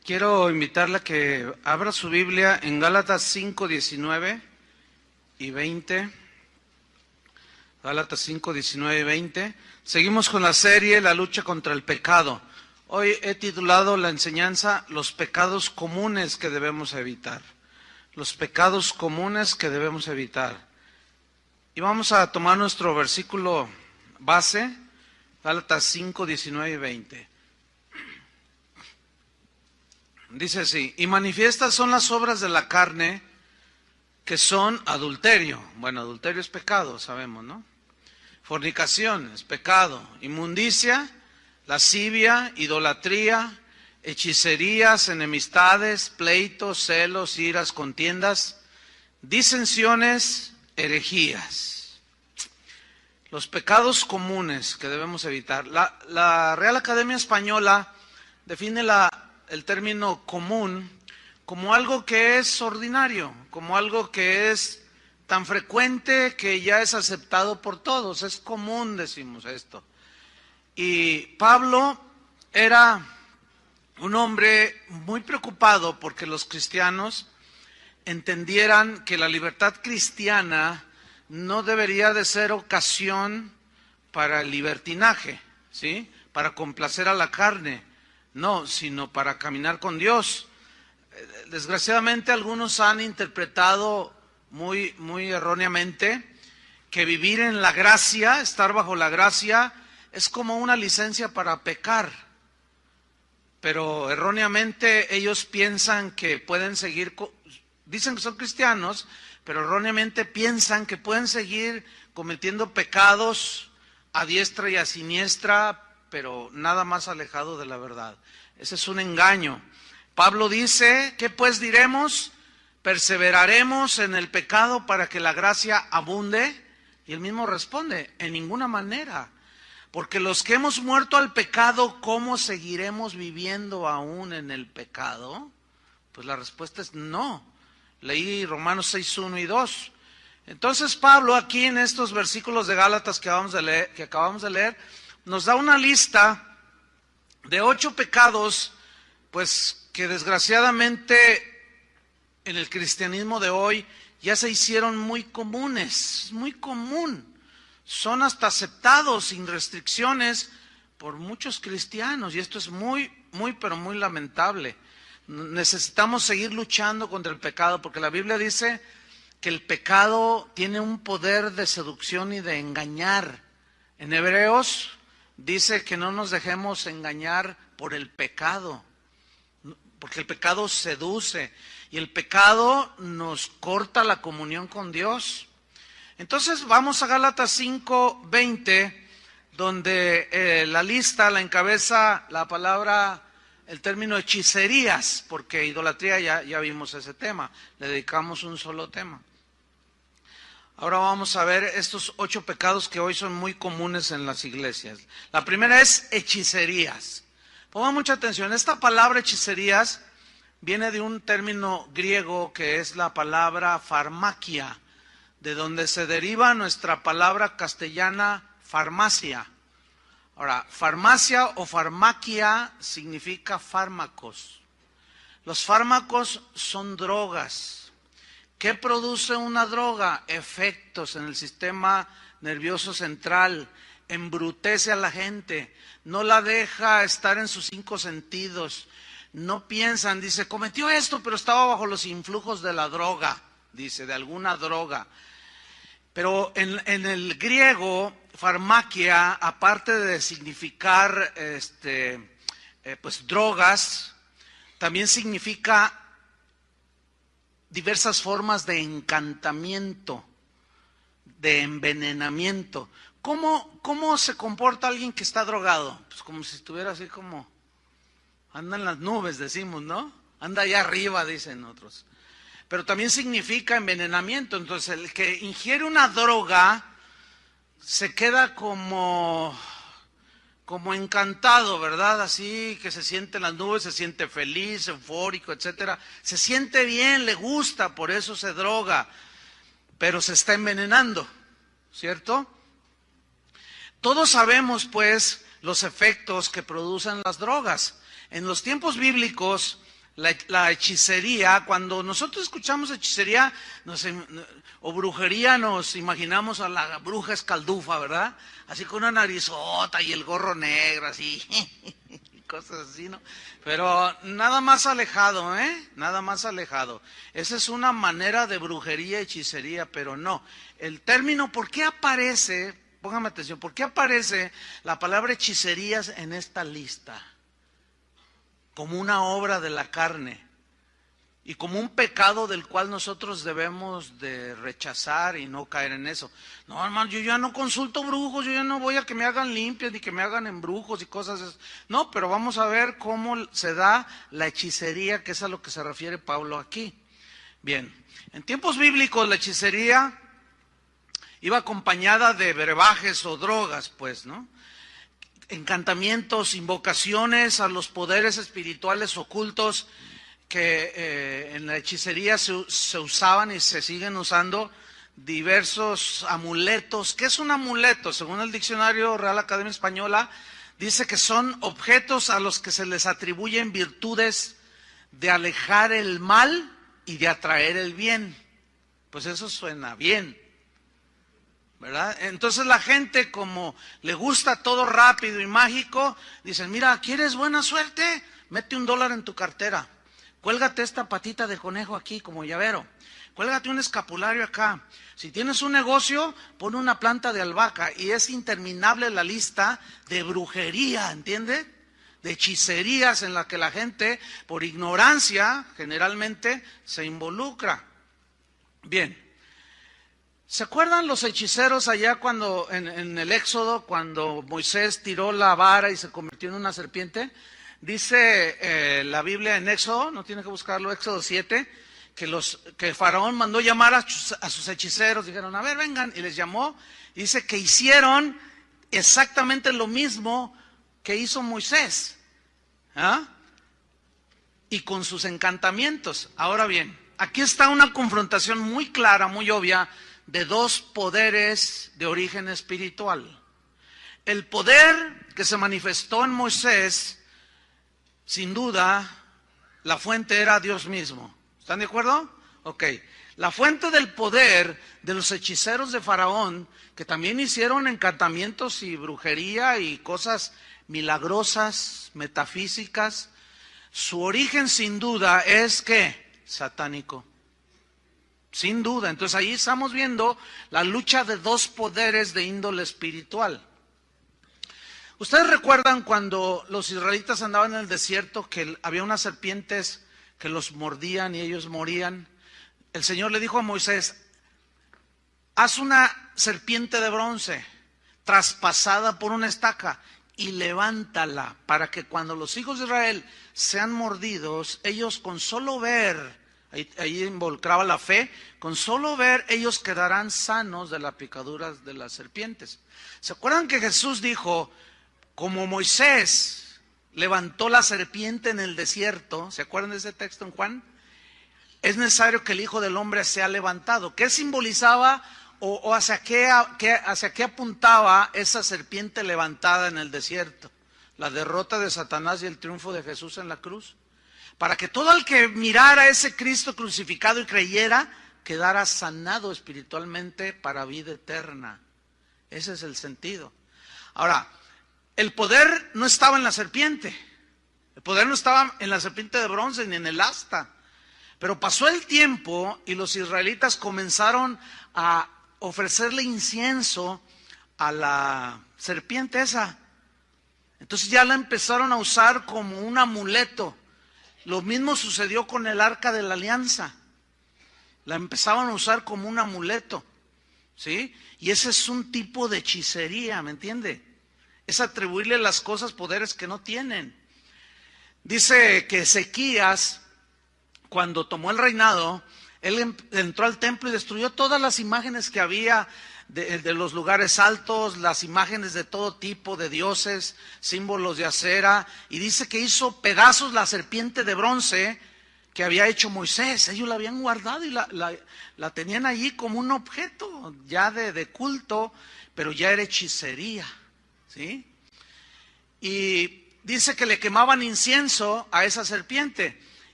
Quiero invitarla a que abra su Biblia en Gálatas 5, 19 y 20. Gálatas 5, 19 y 20. Seguimos con la serie La lucha contra el pecado. Hoy he titulado la enseñanza Los pecados comunes que debemos evitar. Los pecados comunes que debemos evitar. Y vamos a tomar nuestro versículo base, Gálatas 5, 19 y 20. Dice así: y manifiestas son las obras de la carne, que son adulterio. Bueno, adulterio es pecado, sabemos, ¿no? Fornicación es pecado. Inmundicia, lascivia, idolatría, hechicerías, enemistades, pleitos, celos, iras, contiendas, disensiones, herejías. Los pecados comunes que debemos evitar. La Real Academia Española define el término común como algo que es ordinario, como algo que es tan frecuente que ya es aceptado por todos. Es común, decimos esto. Y Pablo era un hombre muy preocupado porque los cristianos entendieran que la libertad cristiana no debería de ser ocasión para el libertinaje, ¿sí? Para complacer a la carne. No, sino para caminar con Dios. Desgraciadamente algunos han interpretado muy erróneamente que vivir en la gracia, estar bajo la gracia, es como una licencia para pecar. Pero erróneamente ellos piensan que pueden seguir, dicen que son cristianos, pero erróneamente piensan que pueden seguir cometiendo pecados a diestra y a siniestra, pero nada más alejado de la verdad. Ese es un engaño. Pablo dice: ¿qué pues diremos? ¿Perseveraremos en el pecado para que la gracia abunde? Y él mismo responde: en ninguna manera. Porque los que hemos muerto al pecado, ¿cómo seguiremos viviendo aún en el pecado? Pues la respuesta es no. Leí Romanos 6, 1 y 2. Entonces Pablo aquí en estos versículos de Gálatas que acabamos de leer, nos da una lista de 8 pecados, pues que desgraciadamente en el cristianismo de hoy ya se hicieron muy comunes, muy común. Son hasta aceptados sin restricciones por muchos cristianos, y esto es pero muy lamentable. Necesitamos seguir luchando contra el pecado, porque la Biblia dice que el pecado tiene un poder de seducción y de engañar. En Hebreos dice que no nos dejemos engañar por el pecado, porque el pecado seduce y el pecado nos corta la comunión con Dios. Entonces vamos a Gálatas 5, 20, donde la lista la encabeza la palabra, el término hechicerías, porque idolatría ya vimos ese tema, le dedicamos un solo tema. Ahora vamos a ver estos 8 pecados que hoy son muy comunes en las iglesias. La primera es hechicerías. Pongan mucha atención, esta palabra hechicerías viene de un término griego que es la palabra farmaquia, de donde se deriva nuestra palabra castellana farmacia. Ahora, farmacia o farmaquia significa fármacos. Los fármacos son drogas. ¿Qué produce una droga? Efectos en el sistema nervioso central, embrutece a la gente, no la deja estar en sus 5 sentidos, no piensan, dice, cometió esto, pero estaba bajo los influjos de la droga, dice, de alguna droga. Pero en el griego, farmaquia, aparte de significar pues drogas, también significa diversas formas de encantamiento, de envenenamiento. ¿Cómo se comporta alguien que está drogado? Pues como si estuviera así como, anda en las nubes, decimos, ¿no? Anda allá arriba, dicen otros. Pero también significa envenenamiento. Entonces el que ingiere una droga se queda como encantado, ¿verdad? Así que se siente en las nubes, se siente feliz, eufórico, etcétera. Se siente bien, le gusta, por eso se droga, pero se está envenenando, ¿cierto? Todos sabemos, pues, los efectos que producen las drogas. En los tiempos bíblicos, La hechicería, cuando nosotros escuchamos hechicería o brujería, nos imaginamos a la bruja escaldufa, ¿verdad? Así con una narizota y el gorro negro, así, y cosas así, ¿no? Pero nada más alejado, Nada más alejado. Esa es una manera de brujería, hechicería, pero no. El término, ¿por qué aparece? Póngame atención, ¿por qué aparece la palabra hechicerías en esta lista? Como una obra de la carne y como un pecado del cual nosotros debemos de rechazar y no caer en eso. No, hermano, yo ya no consulto brujos, yo ya no voy a que me hagan limpias ni que me hagan embrujos y cosas así. No, pero vamos a ver cómo se da la hechicería, que es a lo que se refiere Pablo aquí. Bien, en tiempos bíblicos la hechicería iba acompañada de brebajes o drogas, pues, ¿no? Encantamientos, invocaciones a los poderes espirituales ocultos que en la hechicería se usaban y se siguen usando diversos amuletos. ¿Qué es un amuleto? Según el diccionario Real Academia Española, dice que son objetos a los que se les atribuyen virtudes de alejar el mal y de atraer el bien. Pues eso suena bien, ¿verdad? Entonces la gente, como le gusta todo rápido y mágico, dicen, mira, ¿quieres buena suerte? Mete $1 en tu cartera, cuélgate esta patita de conejo aquí como llavero, cuélgate un escapulario acá. Si tienes un negocio, pon una planta de albahaca, y es interminable la lista de brujería, ¿entiende? De hechicerías en la que la gente, por ignorancia, generalmente se involucra. Bien. ¿Se acuerdan los hechiceros allá cuando en el Éxodo, cuando Moisés tiró la vara y se convirtió en una serpiente? Dice la Biblia en Éxodo, no tiene que buscarlo, Éxodo 7, que Faraón mandó llamar a sus hechiceros, dijeron, a ver, vengan, y les llamó, y dice que hicieron exactamente lo mismo que hizo Moisés, ¿ah? Y con sus encantamientos. Ahora bien, aquí está una confrontación muy clara, muy obvia, de dos poderes de origen espiritual. El poder que se manifestó en Moisés, sin duda, la fuente era Dios mismo. ¿Están de acuerdo? Ok. La fuente del poder de los hechiceros de Faraón, que también hicieron encantamientos y brujería y cosas milagrosas, metafísicas, su origen sin duda es ¿qué? Satánico. Sin duda. Entonces ahí estamos viendo la lucha de dos poderes de índole espiritual. ¿Ustedes recuerdan cuando los israelitas andaban en el desierto que había unas serpientes que los mordían y ellos morían? El Señor le dijo a Moisés, haz una serpiente de bronce traspasada por una estaca y levántala para que cuando los hijos de Israel sean mordidos, ellos con solo ver, ahí involucraba la fe, con solo ver ellos quedarán sanos de la picadura de las serpientes. ¿Se acuerdan que Jesús dijo, como Moisés levantó la serpiente en el desierto? ¿Se acuerdan de ese texto en Juan? Es necesario que el Hijo del Hombre sea levantado. ¿Qué simbolizaba o hacia qué apuntaba esa serpiente levantada en el desierto? La derrota de Satanás y el triunfo de Jesús en la cruz. Para que todo el que mirara a ese Cristo crucificado y creyera, quedara sanado espiritualmente para vida eterna. Ese es el sentido. Ahora, el poder no estaba en la serpiente. El poder no estaba en la serpiente de bronce ni en el asta. Pero pasó el tiempo y los israelitas comenzaron a ofrecerle incienso a la serpiente esa. Entonces ya la empezaron a usar como un amuleto. Lo mismo sucedió con el Arca de la Alianza. La empezaban a usar como un amuleto, ¿sí? Y ese es un tipo de hechicería, ¿me entiende? Es atribuirle las cosas poderes que no tienen. Dice que Ezequías, cuando tomó el reinado, él entró al templo y destruyó todas las imágenes que había de los lugares altos, las imágenes de todo tipo de dioses, símbolos de acera, y dice que hizo pedazos la serpiente de bronce que había hecho Moisés. Ellos la habían guardado y la tenían allí como un objeto ya de culto, pero ya era hechicería, ¿sí? Y dice que le quemaban incienso a esa serpiente.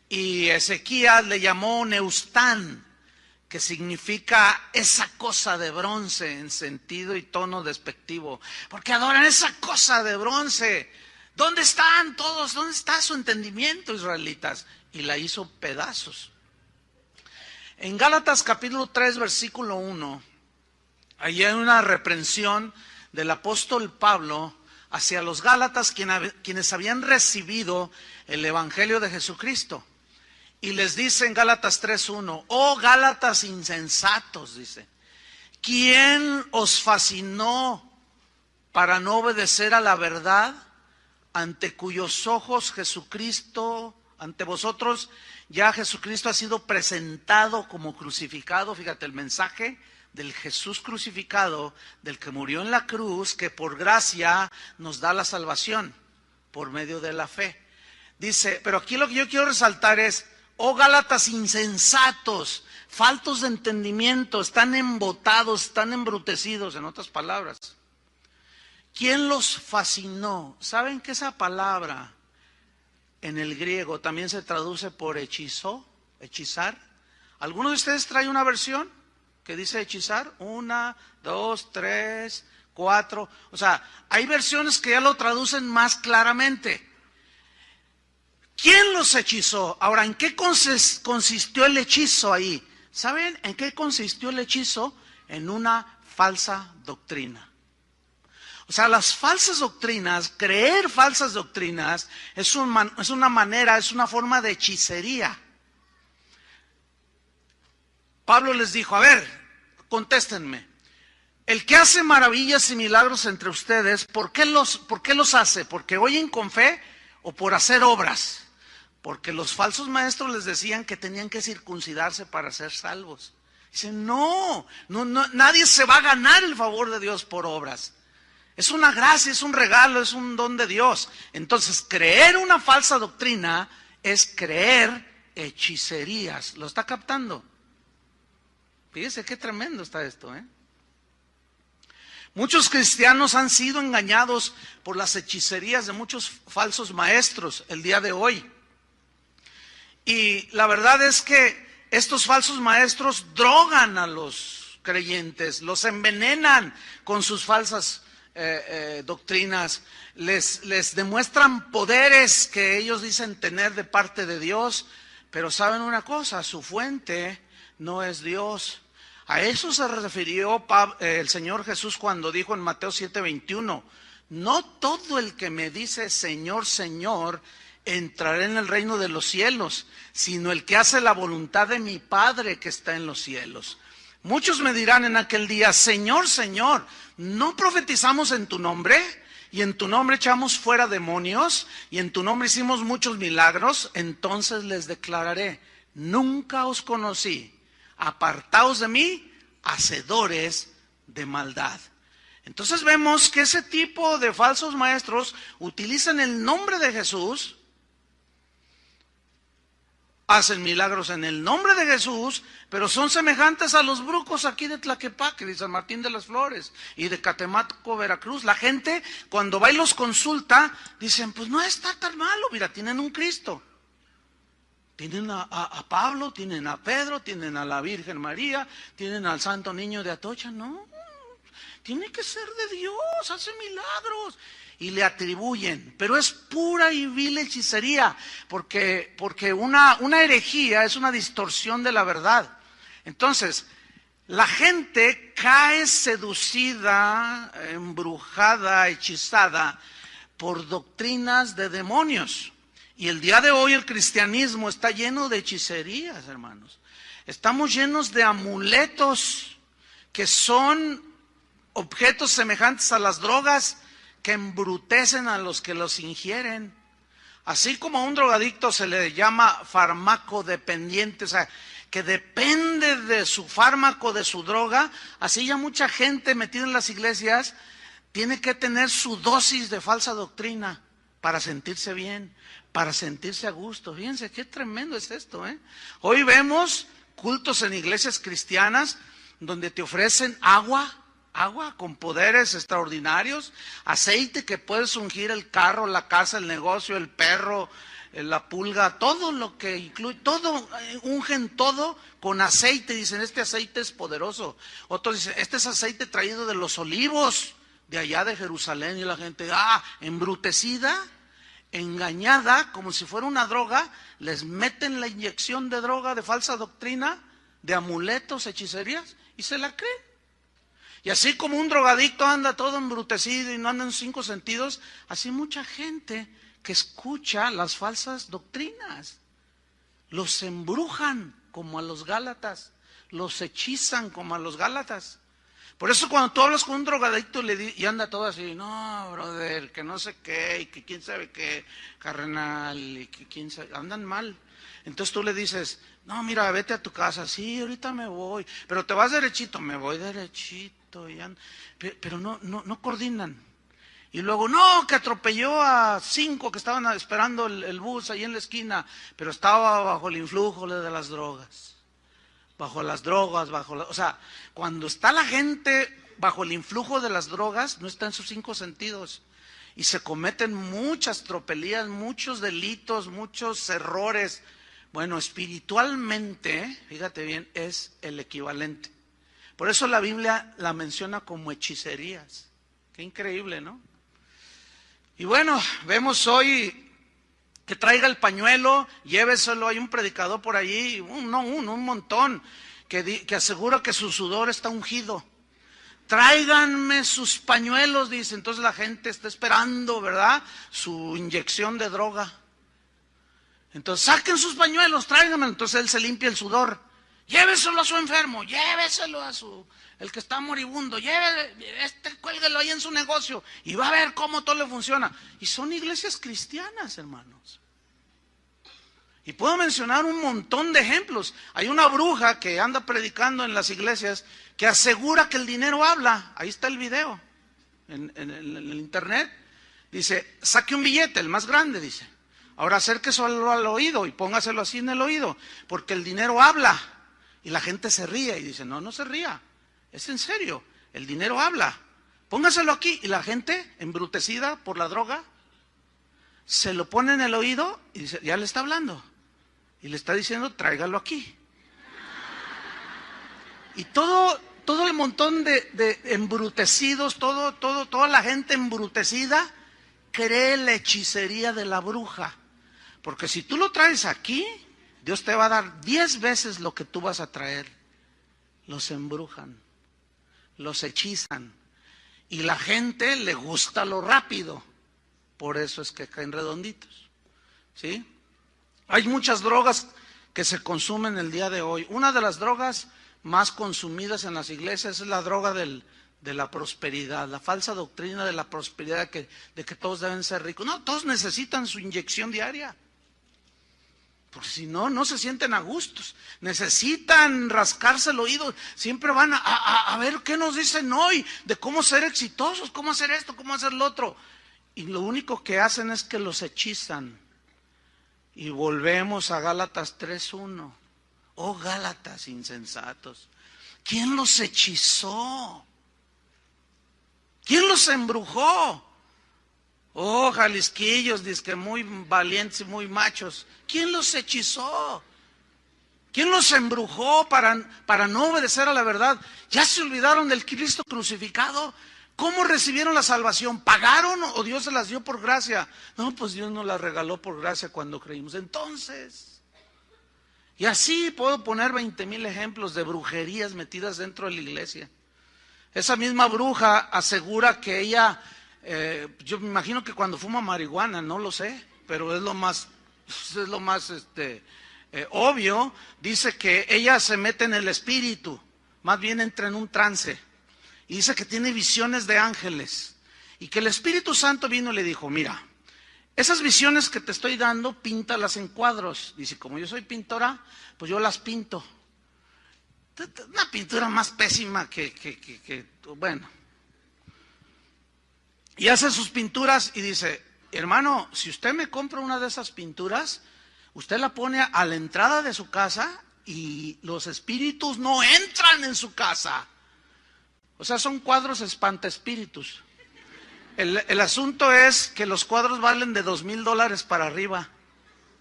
Y Ezequías le llamó Neustán, que significa esa cosa de bronce en sentido y tono despectivo, porque adoran esa cosa de bronce. ¿Dónde están todos? ¿Dónde está su entendimiento, israelitas? Y la hizo pedazos. En Gálatas capítulo 3, versículo 1, allí hay una reprensión del apóstol Pablo hacia los Gálatas, quienes habían recibido el evangelio de Jesucristo. Y les dice en Gálatas 3:1, oh Gálatas insensatos, dice, ¿quién os fascinó para no obedecer a la verdad, ante cuyos ojos Jesucristo, ante vosotros ya Jesucristo ha sido presentado como crucificado? Fíjate el mensaje del Jesús crucificado, del que murió en la cruz, que por gracia nos da la salvación por medio de la fe. Dice, pero aquí lo que yo quiero resaltar es, oh Gálatas insensatos, faltos de entendimiento, están embotados, están embrutecidos, en otras palabras. ¿Quién los fascinó? ¿Saben que esa palabra en el griego también se traduce por hechizó, hechizar? ¿Alguno de ustedes trae una versión que dice hechizar? 1, 2, 3, 4. O sea, hay versiones que ya lo traducen más claramente. ¿Quién los hechizó? Ahora, ¿en qué consistió el hechizo ahí? ¿Saben en qué consistió el hechizo? En una falsa doctrina. O sea, las falsas doctrinas, creer falsas doctrinas, es una manera, es una forma de hechicería. Pablo les dijo, a ver, contéstenme. El que hace maravillas y milagros entre ustedes, ¿por qué los hace? ¿Porque oyen con fe o por hacer obras? Porque los falsos maestros les decían que tenían que circuncidarse para ser salvos. Dicen, no, nadie se va a ganar el favor de Dios por obras. Es una gracia, es un regalo, es un don de Dios. Entonces, creer una falsa doctrina es creer hechicerías. ¿Lo está captando? Fíjese qué tremendo está esto, ¿eh? Muchos cristianos han sido engañados por las hechicerías de muchos falsos maestros el día de hoy. Y la verdad es que estos falsos maestros drogan a los creyentes, los envenenan con sus falsas doctrinas, les demuestran poderes que ellos dicen tener de parte de Dios, pero saben una cosa, su fuente no es Dios. A eso se refirió el Señor Jesús cuando dijo en Mateo 7:21, no todo el que me dice Señor, Señor, entrará en el reino de los cielos, sino el que hace la voluntad de mi Padre que está en los cielos. Muchos me dirán en aquel día, Señor, Señor, ¿no profetizamos en tu nombre? Y en tu nombre echamos fuera demonios, y en tu nombre hicimos muchos milagros. Entonces les declararé, nunca os conocí, apartaos de mí, hacedores de maldad. Entonces vemos que ese tipo de falsos maestros utilizan el nombre de Jesús, hacen milagros en el nombre de Jesús, pero son semejantes a los brucos aquí de Tlaquepaque, de San Martín de las Flores y de Catemaco, Veracruz. La gente cuando va y los consulta, dicen, pues no está tan malo, mira, tienen un Cristo. Tienen a Pablo, tienen a Pedro, tienen a la Virgen María, tienen al Santo Niño de Atocha. No, tiene que ser de Dios, hace milagros. Y le atribuyen, pero es pura y vil hechicería, porque una herejía es una distorsión de la verdad. Entonces, la gente cae seducida, embrujada, hechizada por doctrinas de demonios. Y el día de hoy el cristianismo está lleno de hechicerías, hermanos. Estamos llenos de amuletos que son objetos semejantes a las drogas, que embrutecen a los que los ingieren. Así como a un drogadicto se le llama farmacodependiente, o sea, que depende de su fármaco, de su droga, así ya mucha gente metida en las iglesias tiene que tener su dosis de falsa doctrina para sentirse bien, para sentirse a gusto. Fíjense qué tremendo es esto, ¿eh? Hoy vemos cultos en iglesias cristianas donde te ofrecen agua con poderes extraordinarios, aceite que puedes ungir el carro, la casa, el negocio, el perro, la pulga, todo lo que incluye, todo, ungen todo con aceite, dicen, este aceite es poderoso. Otros dicen, este es aceite traído de los olivos, de allá de Jerusalén, y la gente, embrutecida, engañada, como si fuera una droga, les meten la inyección de droga, de falsa doctrina, de amuletos, hechicerías, y se la creen. Y así como un drogadicto anda todo embrutecido y no anda en 5 sentidos, así mucha gente que escucha las falsas doctrinas, los embrujan como a los Gálatas, los hechizan como a los Gálatas. Por eso cuando tú hablas con un drogadicto y anda todo así, no, brother, que no sé qué, y que quién sabe qué, carnal, y que quién sabe, andan mal. Entonces tú le dices, no, mira, vete a tu casa, sí, ahorita me voy, pero te vas derechito, me voy derechito, pero no coordinan. Y luego, no, que atropelló a 5 que estaban esperando el bus ahí en la esquina, pero estaba bajo el influjo de las drogas. Bajo las drogas, o sea, cuando está la gente bajo el influjo de las drogas, no está en sus 5 sentidos. Y se cometen muchas tropelías, muchos delitos, muchos errores. Bueno, espiritualmente, fíjate bien, es el equivalente. Por eso la Biblia la menciona como hechicerías. Qué increíble, ¿no? Y bueno, vemos hoy que traiga el pañuelo, lléveselo, hay un predicador por allí, un montón, que asegura que su sudor está ungido. Tráiganme sus pañuelos, dice. Entonces la gente está esperando, ¿verdad?, su inyección de droga. Entonces saquen sus pañuelos, tráiganme. Entonces él se limpia el sudor. Lléveselo a su enfermo, lléveselo a el que está moribundo, cuélguelo ahí en su negocio y va a ver cómo todo le funciona. Y son iglesias cristianas, hermanos. Y puedo mencionar un montón de ejemplos. Hay una bruja que anda predicando en las iglesias que asegura que el dinero habla. Ahí está el video en el internet. Dice, saque un billete, el más grande, dice. Ahora acérqueselo al oído y póngaselo así en el oído, porque el dinero habla. Y la gente se ríe y dice, no se ría, es en serio, el dinero habla. Póngaselo aquí. Y la gente, embrutecida por la droga, se lo pone en el oído y dice, ya le está hablando. Y le está diciendo, tráigalo aquí. Y todo el montón de embrutecidos, toda la gente embrutecida cree la hechicería de la bruja. Porque si tú lo traes aquí, Dios te va a dar 10 veces lo que tú vas a traer. Los embrujan, los hechizan. Y la gente le gusta lo rápido. Por eso es que caen redonditos. ¿Sí? Hay muchas drogas que se consumen el día de hoy. Una de las drogas más consumidas en las iglesias es la droga de la prosperidad, la falsa doctrina de la prosperidad, de que todos deben ser ricos. No, todos necesitan su inyección diaria. Porque si no, no se sienten a gustos. Necesitan rascarse el oído. Siempre van a ver qué nos dicen hoy de cómo ser exitosos, cómo hacer esto, cómo hacer lo otro. Y lo único que hacen es que los hechizan. Y volvemos a Gálatas 3:1. Oh, Gálatas insensatos. ¿Quién los hechizó? ¿Quién los embrujó? Oh, jalisquillos, dizque muy valientes y muy machos. ¿Quién los hechizó? ¿Quién los embrujó para no obedecer a la verdad? ¿Ya se olvidaron del Cristo crucificado? ¿Cómo recibieron la salvación? ¿Pagaron o Dios se las dio por gracia? No, pues Dios nos las regaló por gracia cuando creímos. Entonces, y así puedo poner 20,000 ejemplos de brujerías metidas dentro de la iglesia. Esa misma bruja asegura que ella, yo me imagino que cuando fuma marihuana, no lo sé, pero es lo más obvio, dice que ella se mete en el espíritu, más bien entra en un trance, y dice que tiene visiones de ángeles, y que el Espíritu Santo vino y le dijo, mira, esas visiones que te estoy dando, píntalas en cuadros. Dice, como yo soy pintora, pues yo las pinto. Una pintura más pésima bueno. Y hace sus pinturas y dice, hermano, si usted me compra una de esas pinturas, usted la pone a la entrada de su casa y los espíritus no entran en su casa. O sea, son cuadros espantaespíritus. El asunto es que los cuadros valen de $2,000 para arriba.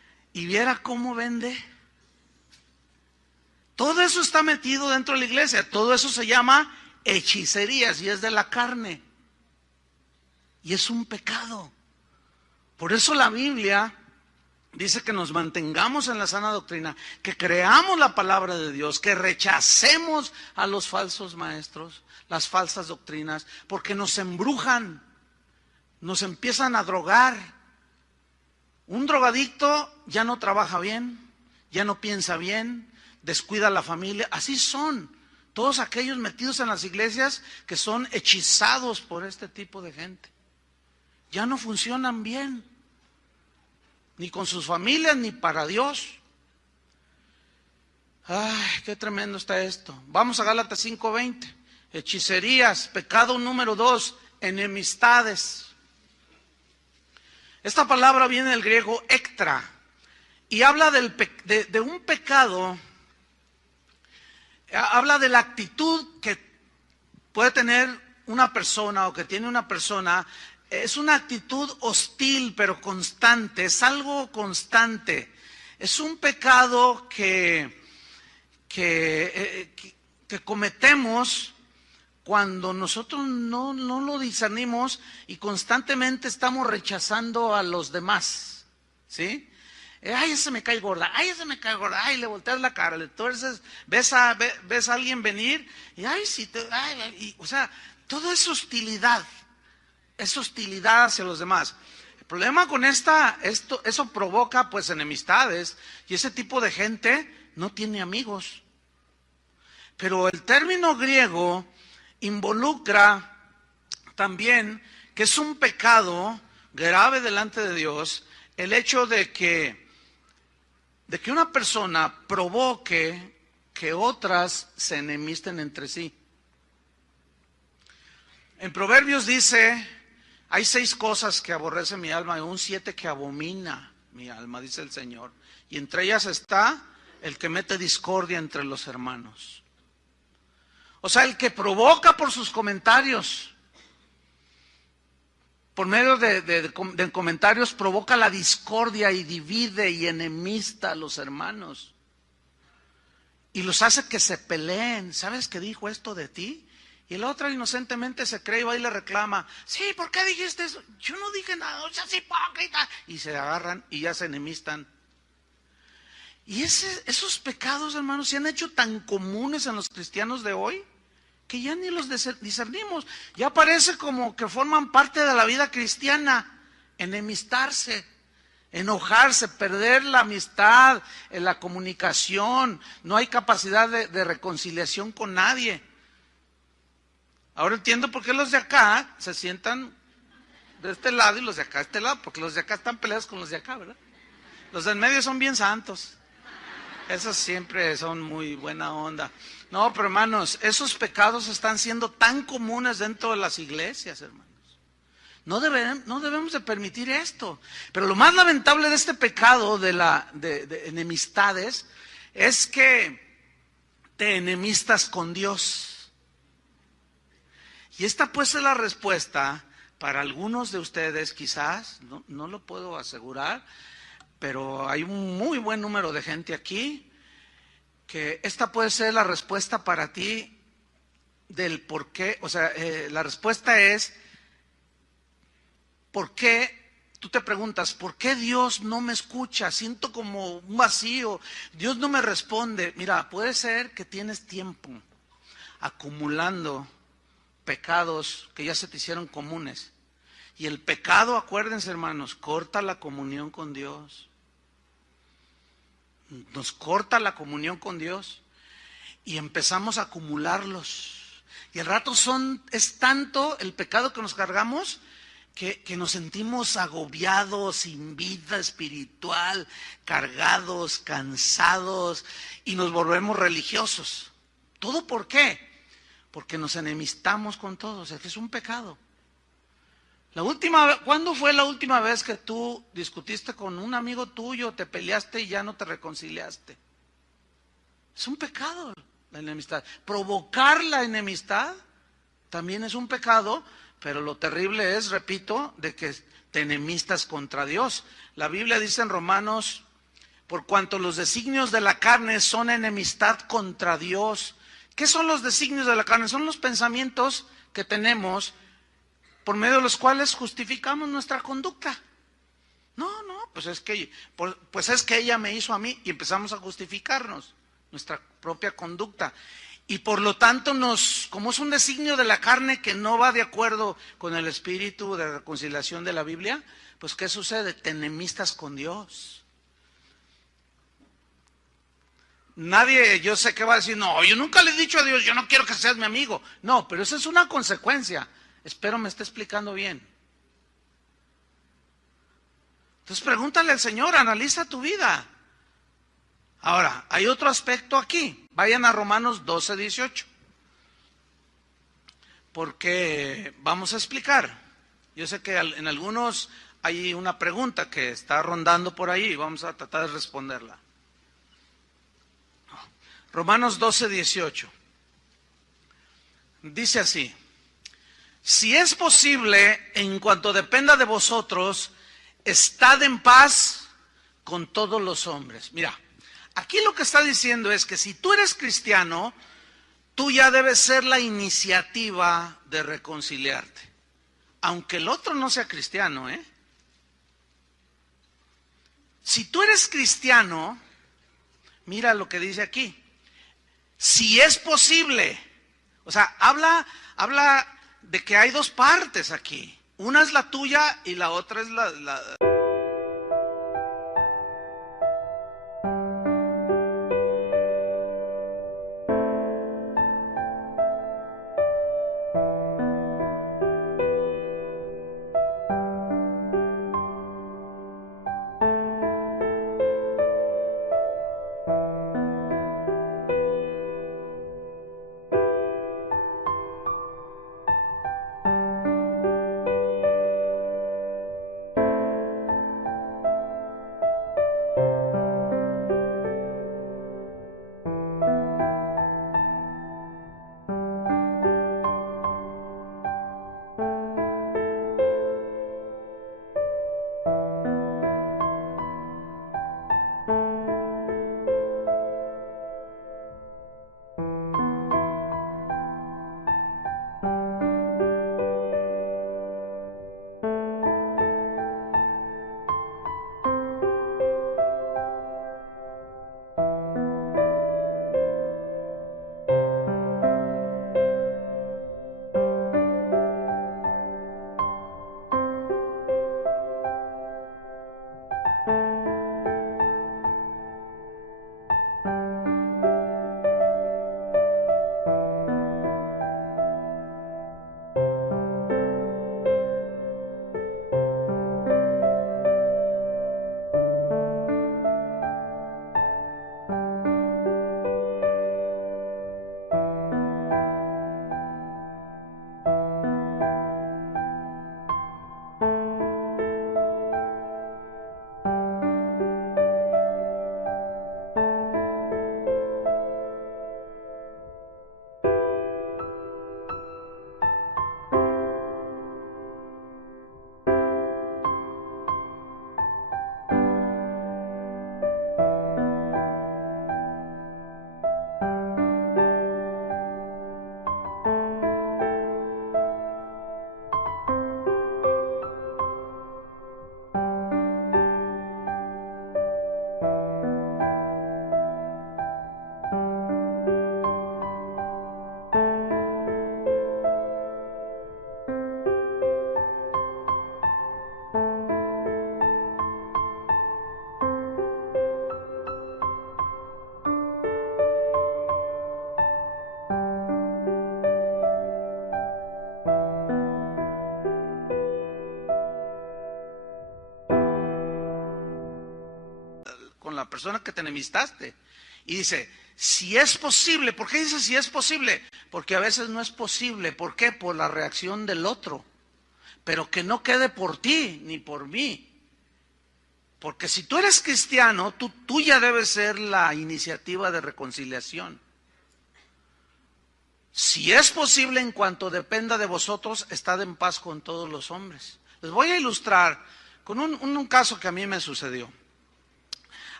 y viera cómo vende. Todo eso está metido dentro de la iglesia. Todo eso se llama hechicerías y es de la carne. Y es un pecado. Por eso la Biblia dice que nos mantengamos en la sana doctrina, que creamos la palabra de Dios, que rechacemos a los falsos maestros, las falsas doctrinas, porque nos embrujan, nos empiezan a drogar. Un drogadicto ya no trabaja bien, ya no piensa bien, descuida a la familia. Así son todos aquellos metidos en las iglesias que son hechizados por este tipo de gente. Ya no funcionan bien, ni con sus familias, ni para Dios. Ay, qué tremendo está esto. Vamos a Gálatas 5:20. Hechicerías, pecado número 2, enemistades. Esta palabra viene del griego ektra y habla de un pecado, habla de la actitud que puede tener una persona o que tiene una persona. Es una actitud hostil pero constante, es algo constante. Es un pecado que cometemos cuando nosotros no lo discernimos y constantemente estamos rechazando a los demás, ¿sí? Ay, ese me cae gorda, ay, ese me cae gorda, ay, le volteas la cara, entonces ves a alguien venir y ay, sí, o sea, todo es hostilidad hacia los demás. El problema con eso provoca pues enemistades y ese tipo de gente no tiene amigos. Pero el término griego involucra también que es un pecado grave delante de Dios el hecho de que una persona provoque que otras se enemisten entre sí. En Proverbios dice, hay 6 cosas que aborrece mi alma y aún 7 que abomina mi alma, dice el Señor. Y entre ellas está el que mete discordia entre los hermanos. O sea, el que provoca por sus comentarios, por medio de comentarios provoca la discordia y divide y enemista a los hermanos. Y los hace que se peleen. ¿Sabes que dijo esto de ti? Y el otro inocentemente se cree y va y le reclama. Sí, ¿por qué dijiste eso? Yo no dije nada, o sea, es hipócrita. Y se agarran y ya se enemistan. Y esos pecados, hermanos, se han hecho tan comunes en los cristianos de hoy que ya ni los discernimos. Ya parece como que forman parte de la vida cristiana. Enemistarse, enojarse, perder la amistad, la comunicación. No hay capacidad de reconciliación con nadie. Ahora entiendo por qué los de acá se sientan de este lado y los de acá de este lado, porque los de acá están peleados con los de acá, ¿verdad? Los del medio son bien santos. Esos siempre son muy buena onda. No, pero hermanos, esos pecados están siendo tan comunes dentro de las iglesias, hermanos. No debemos de permitir esto. Pero lo más lamentable de este pecado de enemistades es que te enemistas con Dios. Y esta pues es la respuesta para algunos de ustedes, quizás, no lo puedo asegurar, pero hay un muy buen número de gente aquí que esta puede ser la respuesta para ti del por qué. O sea, la respuesta es ¿por qué? Tú te preguntas, ¿por qué Dios no me escucha? Siento como un vacío, Dios no me responde. Mira, puede ser que tienes tiempo acumulando pecados que ya se te hicieron comunes. Y el pecado, acuérdense hermanos, corta la comunión con Dios. Nos corta la comunión con Dios y empezamos a acumularlos. Y al rato es tanto el pecado que nos cargamos que nos sentimos agobiados, sin vida espiritual, cargados, cansados y nos volvemos religiosos. ¿Todo por qué? Porque nos enemistamos con todos. Es un pecado. ¿Cuándo fue la última vez que tú discutiste con un amigo tuyo, te peleaste y ya no te reconciliaste? Es un pecado la enemistad. Provocar la enemistad también es un pecado, pero lo terrible es, repito, de que te enemistas contra Dios. La Biblia dice en Romanos por cuanto los designios de la carne son enemistad contra Dios. ¿Qué son los designios de la carne? Son los pensamientos que tenemos por medio de los cuales justificamos nuestra conducta. No, pues es que ella me hizo a mí, y empezamos a justificarnos nuestra propia conducta. Y por lo tanto, como es un designio de la carne que no va de acuerdo con el espíritu de reconciliación de la Biblia, pues ¿qué sucede? Te enemistas con Dios. Nadie, yo sé que va a decir, no, yo nunca le he dicho a Dios, yo no quiero que seas mi amigo. No, pero esa es una consecuencia. Espero me esté explicando bien. Entonces pregúntale al Señor, analiza tu vida. Ahora, hay otro aspecto aquí. Vayan a Romanos 12:18. Porque vamos a explicar. Yo sé que en algunos hay una pregunta que está rondando por ahí y vamos a tratar de responderla. Romanos 12:18. Dice así: si es posible, en cuanto dependa de vosotros, estad en paz con todos los hombres. Mira, aquí lo que está diciendo es que si tú eres cristiano, tú ya debes ser la iniciativa de reconciliarte. Aunque el otro no sea cristiano, ¿eh? Si tú eres cristiano, mira lo que dice aquí. Si es posible, o sea, habla de que hay dos partes aquí. Una es la tuya y la otra es la... la persona que te enemistaste. Y dice, si es posible. ¿Por qué dice si es posible? Porque a veces no es posible. ¿Por qué? Por la reacción del otro. Pero que no quede por ti ni por mí. Porque si tú eres cristiano, tú ya debes ser la iniciativa de reconciliación. Si es posible, en cuanto dependa de vosotros, estad en paz con todos los hombres. Les voy a ilustrar con un caso que a mí me sucedió.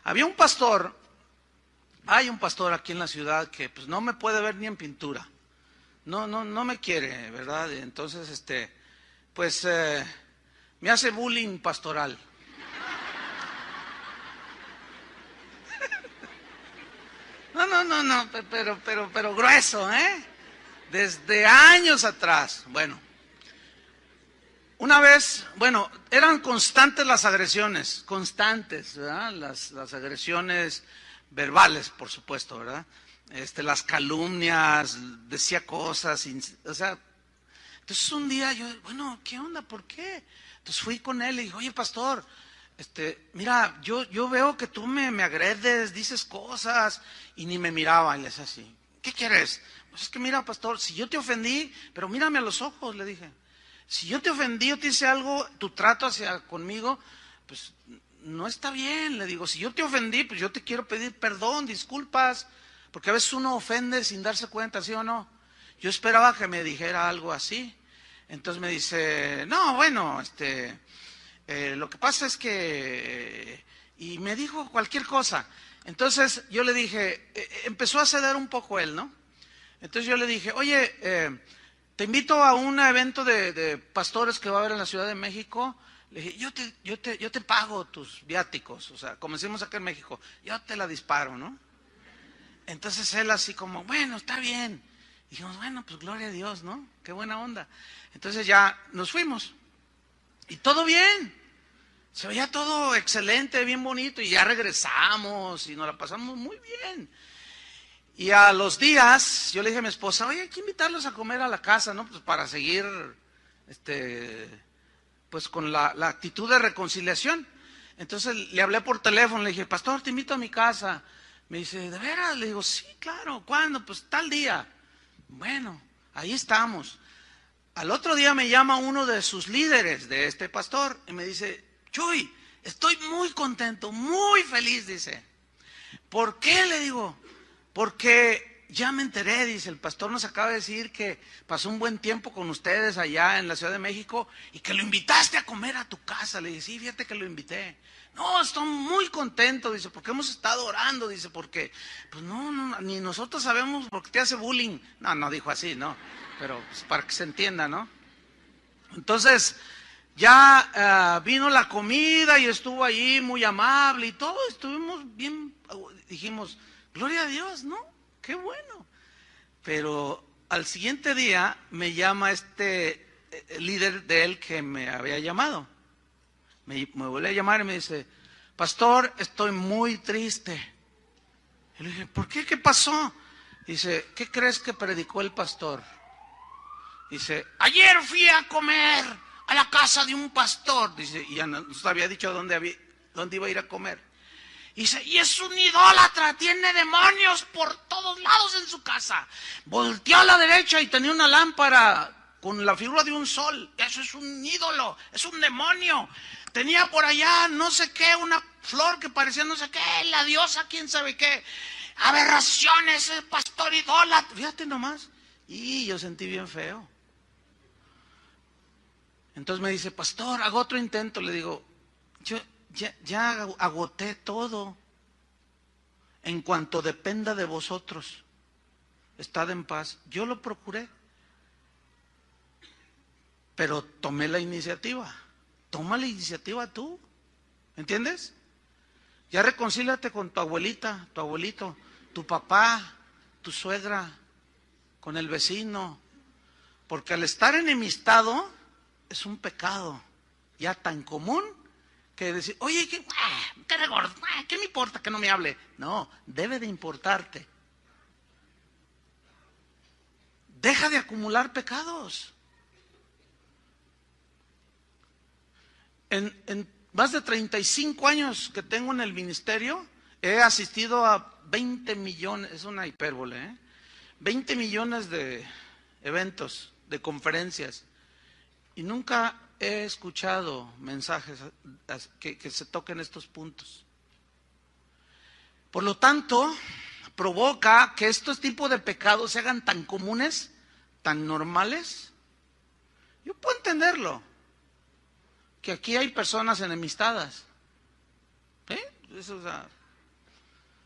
Había un pastor, hay un pastor aquí en la ciudad que pues no me puede ver ni en pintura. No me quiere, ¿verdad? Entonces, pues me hace bullying pastoral. No, pero grueso, ¿eh? Desde años atrás. Bueno, una vez, bueno, eran constantes las agresiones, constantes, ¿verdad? Las agresiones verbales, por supuesto, ¿verdad? Las calumnias, decía cosas, o sea, entonces un día yo, bueno, ¿qué onda? ¿Por qué? Entonces fui con él y dije, oye, pastor, mira, yo veo que tú me agredes, dices cosas, y ni me miraba, y le decía así, ¿qué quieres? Pues es que mira, pastor, si yo te ofendí, pero mírame a los ojos, le dije, si yo te ofendí, yo te hice algo, tu trato hacia conmigo, pues no está bien, le digo, si yo te ofendí, pues yo te quiero pedir perdón, disculpas, porque a veces uno ofende sin darse cuenta, ¿sí o no? Yo esperaba que me dijera algo así. Entonces me dice, no, bueno, lo que pasa es que... y me dijo cualquier cosa. Entonces yo le dije, empezó a ceder un poco él, ¿no? Entonces yo le dije, oye, te invito a un evento de pastores que va a haber en la Ciudad de México. Le dije, yo te pago tus viáticos, o sea, como decimos acá en México, yo te la disparo, ¿no? Entonces él así como, bueno, está bien. Dijimos, bueno, pues gloria a Dios, ¿no? Qué buena onda. Entonces ya nos fuimos. Y todo bien. Se veía todo excelente, bien bonito. Y ya regresamos y nos la pasamos muy bien. Y a los días, yo le dije a mi esposa, oye, hay que invitarlos a comer a la casa, ¿no? Pues para seguir, pues con la actitud de reconciliación. Entonces le hablé por teléfono, le dije, pastor, te invito a mi casa. Me dice, ¿de veras? Le digo, sí, claro, ¿cuándo? Pues tal día. Bueno, ahí estamos. Al otro día me llama uno de sus líderes de este pastor y me dice, Chuy, estoy muy contento, muy feliz, dice. ¿Por qué? Le digo, porque ya me enteré, dice, el pastor nos acaba de decir que pasó un buen tiempo con ustedes allá en la Ciudad de México y que lo invitaste a comer a tu casa. Le dije, sí, fíjate que lo invité. No, estoy muy contento, dice, porque hemos estado orando, dice, porque, pues no, ni nosotros sabemos por qué te hace bullying. No dijo así, no, pero pues, para que se entienda, ¿no? Entonces, ya vino la comida y estuvo ahí muy amable y todo, estuvimos bien, dijimos, gloria a Dios, ¿no? Qué bueno. Pero al siguiente día me llama líder de él que me había llamado. Me vuelve a llamar y me dice, pastor, estoy muy triste. Y le dije, ¿por qué? ¿Qué pasó? Dice, ¿qué crees que predicó el pastor? Dice, ayer fui a comer a la casa de un pastor. Dice, y ya nos había dicho dónde iba a ir a comer. Dice, y es un idólatra, tiene demonios por todos lados en su casa. Volteó a la derecha y tenía una lámpara con la figura de un sol. Eso es un ídolo, es un demonio. Tenía por allá no sé qué, una flor que parecía no sé qué, la diosa, quién sabe qué. Aberraciones, el pastor idólatra. Fíjate nomás. Y yo sentí bien feo. Entonces me dice, pastor, hago otro intento. Le digo, yo ya agoté todo. En cuanto dependa de vosotros, estad en paz. Yo lo procuré, pero tomé la iniciativa. Toma la iniciativa tú, ¿entiendes? Ya reconcíliate con tu abuelita, tu abuelito, tu papá, tu suegra, con el vecino, porque al estar enemistado es un pecado ya tan común que decir, oye, ¿qué regordo? ¿Qué me importa que no me hable? No, debe de importarte. Deja de acumular pecados. En más de 35 años que tengo en el ministerio, he asistido a 20 millones, es una hipérbole, 20 millones de eventos, de conferencias, y nunca he escuchado mensajes que se toquen estos puntos. Por lo tanto, provoca que estos tipos de pecados se hagan tan comunes, tan normales. Yo puedo entenderlo, que aquí hay personas enemistadas. Eso, o sea,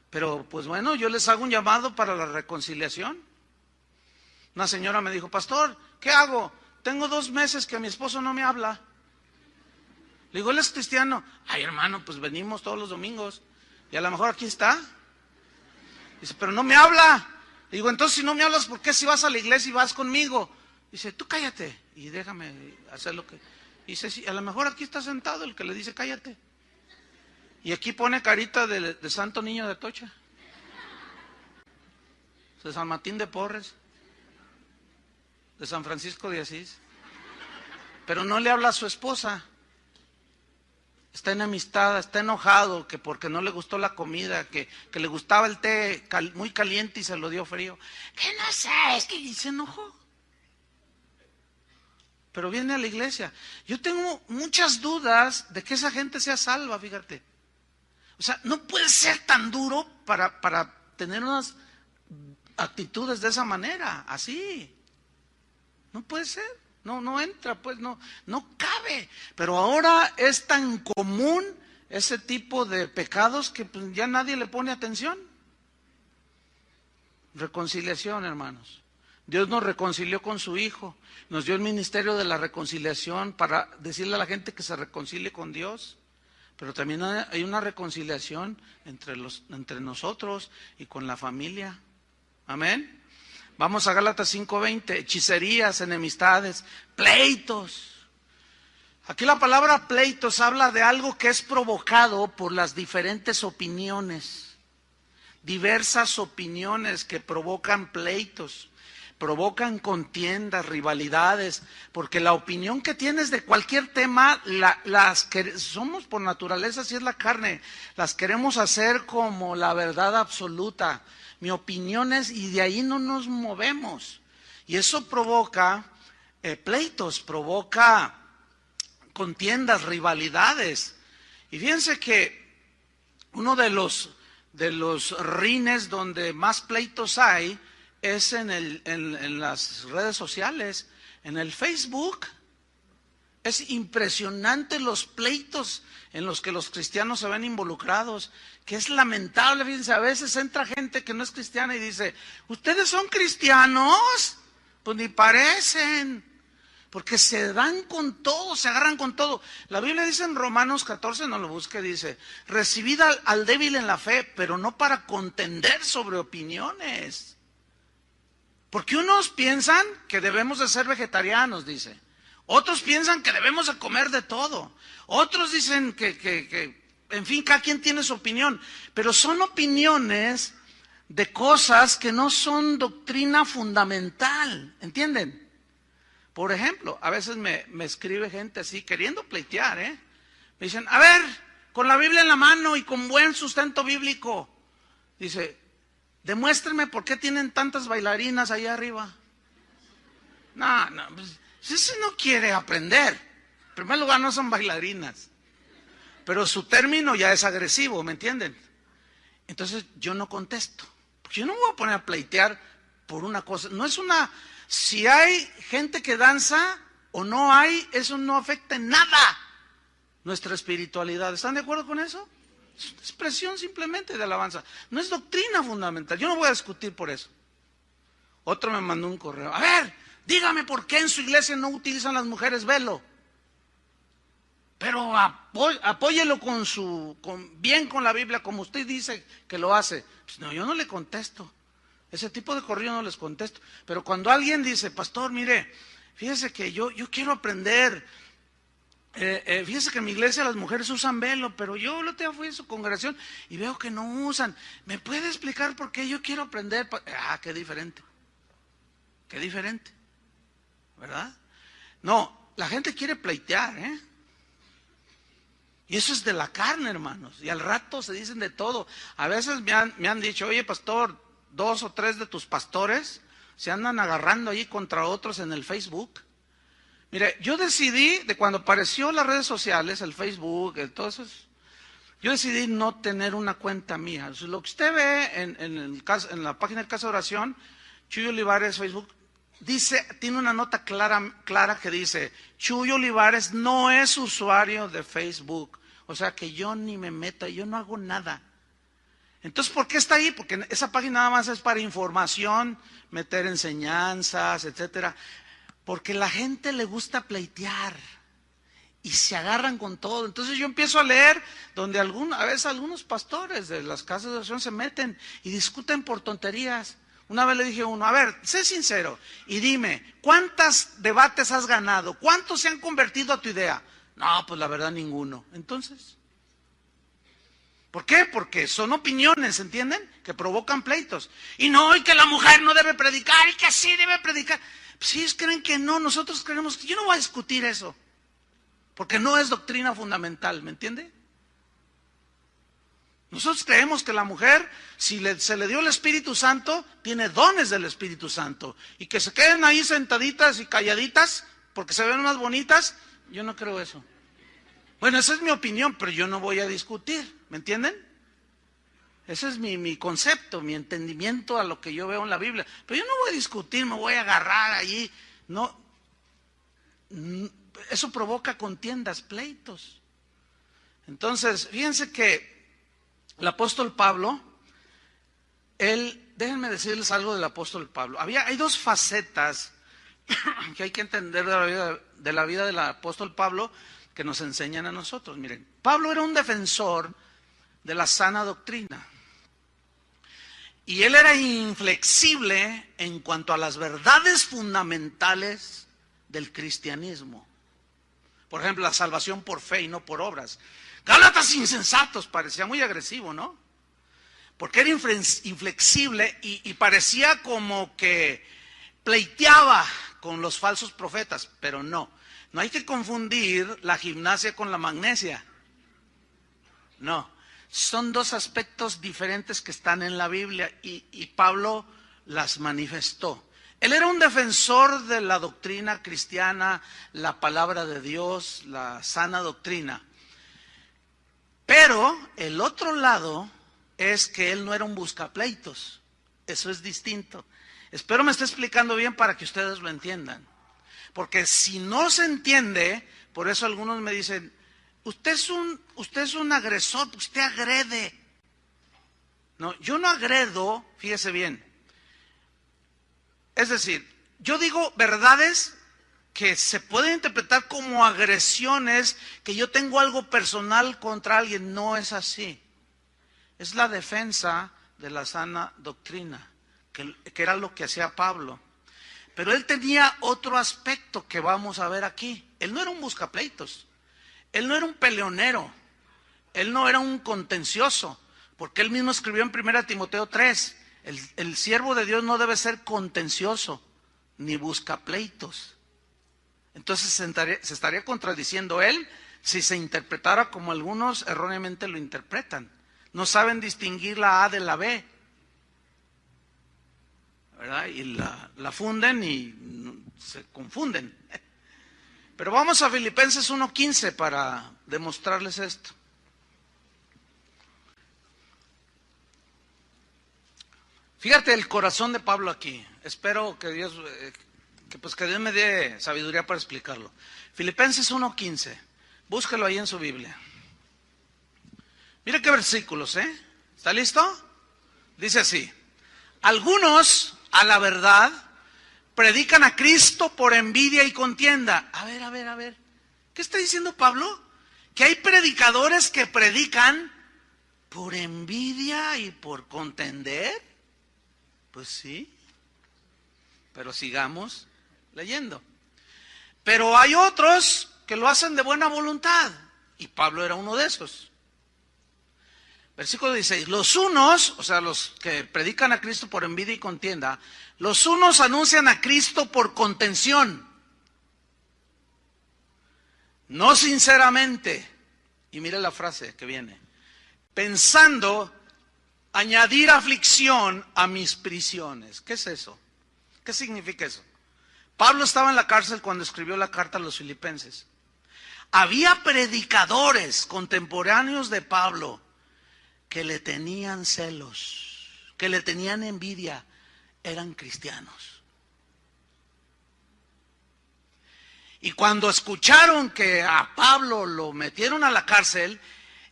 Pero pues bueno, yo les hago un llamado para la reconciliación. Una señora me dijo, pastor, ¿qué hago? Tengo 2 meses que mi esposo no me habla. Le digo, ¿él es cristiano? Ay, hermano, pues venimos todos los domingos. Y a lo mejor aquí está. Dice, pero no me habla. Le digo, entonces si no me hablas, ¿por qué si vas a la iglesia y vas conmigo? Dice, tú cállate y déjame hacer lo que... Dice, sí, a lo mejor aquí está sentado el que le dice cállate. Y aquí pone carita de Santo Niño de Atocha. De San Martín de Porres. De San Francisco de Asís. Pero no le habla a su esposa. Está enemistada, está enojado, que porque no le gustó la comida, que le gustaba el té muy caliente y se lo dio frío. Que no sé, es que se enojó. Pero viene a la iglesia. Yo tengo muchas dudas de que esa gente sea salva, fíjate. O sea, no puede ser tan duro para tener unas actitudes de esa manera, así. No puede ser. No entra, pues no cabe. Pero ahora es tan común ese tipo de pecados que pues, ya nadie le pone atención. Reconciliación, hermanos. Dios nos reconcilió con su Hijo. Nos dio el ministerio de la reconciliación para decirle a la gente que se reconcilie con Dios. Pero también hay una reconciliación entre nosotros y con la familia. Amén. Vamos a Gálatas 5:20, hechicerías, enemistades, pleitos. Aquí la palabra pleitos habla de algo que es provocado por las diferentes opiniones. Diversas opiniones que provocan pleitos, provocan contiendas, rivalidades, porque la opinión que tienes de cualquier tema, las que somos por naturaleza, si es la carne, las queremos hacer como la verdad absoluta. Mi opinión es, y de ahí no nos movemos. Y eso provoca pleitos, provoca contiendas, rivalidades. Y fíjense que uno de los rines donde más pleitos hay es en las redes sociales, en el Facebook. Es impresionante los pleitos en los que los cristianos se ven involucrados, que es lamentable. Fíjense, a veces entra gente que no es cristiana y dice, ¿ustedes son cristianos? Pues ni parecen, porque se dan con todo, se agarran con todo. La Biblia dice en Romanos 14, no lo busque, dice, recibid al débil en la fe, pero no para contender sobre opiniones. Porque unos piensan que debemos de ser vegetarianos, dice. Otros piensan que debemos de comer de todo. Otros dicen que, en fin, cada quien tiene su opinión. Pero son opiniones de cosas que no son doctrina fundamental. ¿Entienden? Por ejemplo, a veces me escribe gente así, queriendo pleitear, Me dicen, a ver, con la Biblia en la mano y con buen sustento bíblico. Dice, demuéstrenme por qué tienen tantas bailarinas allá arriba. No, pues, ese no quiere aprender. En primer lugar, no son bailarinas. Pero su término ya es agresivo, ¿me entienden? Entonces yo no contesto. Porque yo no me voy a poner a pleitear por una cosa. No es una... Si hay gente que danza o no hay, eso no afecta en nada nuestra espiritualidad. ¿Están de acuerdo con eso? Es una expresión simplemente de alabanza. No es doctrina fundamental. Yo no voy a discutir por eso. Otro me mandó un correo. A ver, dígame por qué en su iglesia no utilizan las mujeres velo. Pero apóyelo bien con la Biblia, como usted dice que lo hace. Pues no, yo no le contesto. Ese tipo de correo no les contesto. Pero cuando alguien dice, pastor, mire, fíjese que yo quiero aprender. Fíjese que en mi iglesia las mujeres usan velo, pero yo el otro día fui a su congregación y veo que no usan. ¿Me puede explicar por qué yo quiero aprender? Qué diferente. Qué diferente. ¿Verdad? No, la gente quiere pleitear, Y eso es de la carne, hermanos. Y al rato se dicen de todo. A veces me han dicho, oye, pastor, 2 o 3 de tus pastores se andan agarrando ahí contra otros en el Facebook. Mire, yo decidí, de cuando apareció las redes sociales, el Facebook, todo eso, yo decidí no tener una cuenta mía. Lo que usted ve en la página de Casa de Oración, Chuy Olivares, Facebook, tiene una nota clara que dice, Chuy Olivares no es usuario de Facebook. O sea que yo ni me meto, yo no hago nada. Entonces, ¿por qué está ahí? Porque esa página nada más es para información, meter enseñanzas, etcétera. Porque la gente le gusta pleitear y se agarran con todo. Entonces yo empiezo a leer donde a veces algunos pastores de las casas de oración se meten y discuten por tonterías. Una vez le dije a uno, a ver, sé sincero y dime, ¿cuántos debates has ganado? ¿Cuántos se han convertido a tu idea? No, pues la verdad ninguno. Entonces, ¿por qué? Porque son opiniones, ¿entienden? Que provocan pleitos. Y que la mujer no debe predicar y que sí debe predicar. Pues si ellos creen que no, nosotros creemos que yo no voy a discutir eso. Porque no es doctrina fundamental, ¿me entiende? Nosotros creemos que la mujer, si se le dio el Espíritu Santo, tiene dones del Espíritu Santo. Y que se queden ahí sentaditas y calladitas, porque se ven más bonitas, yo no creo eso. Bueno, esa es mi opinión, pero yo no voy a discutir, ¿me entienden? Ese es mi concepto, mi entendimiento a lo que yo veo en la Biblia. Pero yo no voy a discutir, me voy a agarrar allí. No, eso provoca contiendas, pleitos. Entonces, fíjense que el apóstol Pablo, déjenme decirles algo del apóstol Pablo. Hay dos facetas que hay que entender de la vida del apóstol Pablo que nos enseñan a nosotros. Miren, Pablo era un defensor de la sana doctrina. Y él era inflexible en cuanto a las verdades fundamentales del cristianismo. Por ejemplo, la salvación por fe y no por obras. Gálatas insensatos, parecía muy agresivo, ¿no? Porque era inflexible y parecía como que pleiteaba con los falsos profetas, pero no. No hay que confundir la gimnasia con la magnesia. No. Son dos aspectos diferentes que están en la Biblia y Pablo las manifestó. Él era un defensor de la doctrina cristiana, la palabra de Dios, la sana doctrina. Pero el otro lado es que él no era un buscapleitos. Eso es distinto. Espero me esté explicando bien para que ustedes lo entiendan. Porque si no se entiende, por eso algunos me dicen, usted es un agresor, usted agrede. No, yo no agredo, fíjese bien. Es decir, yo digo verdades que se pueden interpretar como agresiones, que yo tengo algo personal contra alguien. No es así. Es la defensa de la sana doctrina, que era lo que hacía Pablo. Pero él tenía otro aspecto que vamos a ver aquí. Él no era un buscapleitos. Él no era un peleonero, él no era un contencioso, porque él mismo escribió en 1 Timoteo 3, el siervo de Dios no debe ser contencioso, ni busca pleitos. Entonces se estaría contradiciendo él si se interpretara como algunos erróneamente lo interpretan. No saben distinguir la A de la B, ¿verdad? Y la funden y se confunden. Pero vamos a Filipenses 1:15 para demostrarles esto. Fíjate el corazón de Pablo aquí. Espero que Dios me dé sabiduría para explicarlo. Filipenses 1:15. Búsquelo ahí en su Biblia. Mira qué versículos, ¿eh? ¿Está listo? Dice así: algunos, a la verdad, predican a Cristo por envidia y contienda. A ver. ¿Qué está diciendo Pablo? Que hay predicadores que predican por envidia y por contender. Pues sí. Pero sigamos leyendo. Pero hay otros que lo hacen de buena voluntad. Y Pablo era uno de esos. Versículo 16, los unos, o sea, los que predican a Cristo por envidia y contienda, los unos anuncian a Cristo por contención, no sinceramente, y mire la frase que viene, pensando añadir aflicción a mis prisiones. ¿Qué es eso? ¿Qué significa eso? Pablo estaba en la cárcel cuando escribió la carta a los filipenses. Había predicadores contemporáneos de Pablo que le tenían celos, que le tenían envidia, eran cristianos. Y cuando escucharon que a Pablo lo metieron a la cárcel,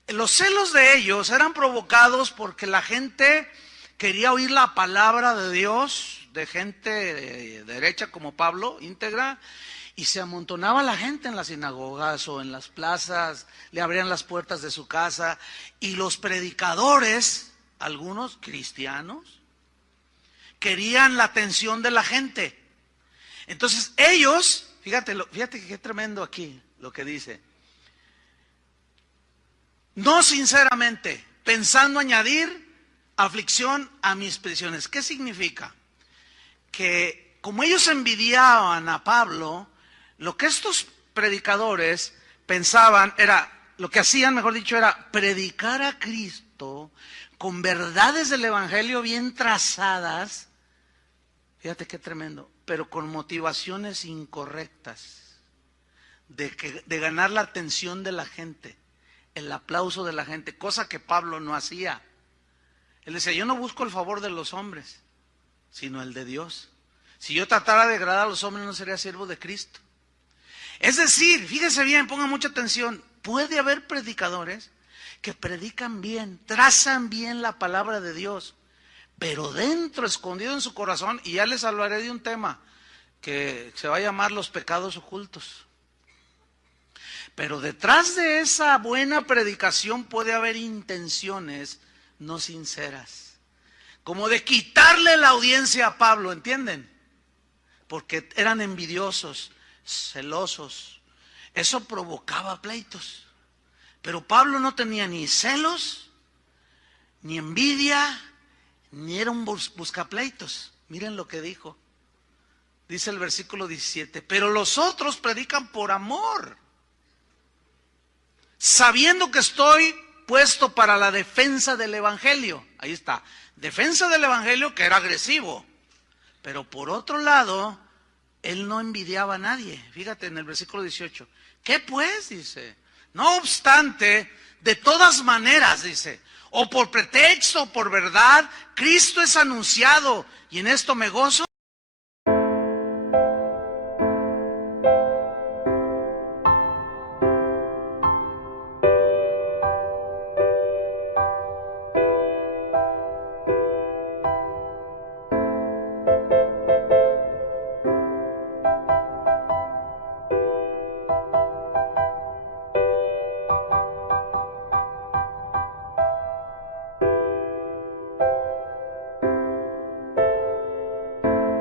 Los celos de ellos eran provocados porque la gente quería oír la palabra de Dios, de gente derecha como Pablo, íntegra, y se amontonaba la gente en las sinagogas o en las plazas, le abrían las puertas de su casa, y los predicadores, algunos cristianos, querían la atención de la gente. Entonces ellos, fíjate qué tremendo aquí lo que dice. No sinceramente, pensando añadir aflicción a mis prisiones. ¿Qué significa? Que como ellos envidiaban a Pablo, lo que estos predicadores pensaban era, lo que hacían, mejor dicho, era predicar a Cristo con verdades del Evangelio bien trazadas. Fíjate qué tremendo, pero con motivaciones incorrectas de ganar la atención de la gente, el aplauso de la gente, cosa que Pablo no hacía. Él decía, yo no busco el favor de los hombres, sino el de Dios. Si yo tratara de agradar a los hombres, no sería siervo de Cristo. Es decir, fíjese bien, ponga mucha atención, puede haber predicadores que predican bien, trazan bien la palabra de Dios, pero dentro, escondido en su corazón, y ya les hablaré de un tema que se va a llamar los pecados ocultos. Pero detrás de esa buena predicación puede haber intenciones no sinceras, como de quitarle la audiencia a Pablo, ¿entienden? Porque eran envidiosos, celosos. Eso provocaba pleitos. Pero Pablo no tenía ni celos, ni envidia, ni era un buscapleitos. Miren lo que dijo. Dice el versículo 17, pero los otros predican por amor, sabiendo que estoy puesto para la defensa del Evangelio. Ahí está, defensa del Evangelio, que era agresivo. Pero por otro lado, él no envidiaba a nadie. Fíjate en el versículo 18. ¿Qué pues? Dice. No obstante, de todas maneras, dice, o por pretexto o por verdad, Cristo es anunciado, y en esto me gozo.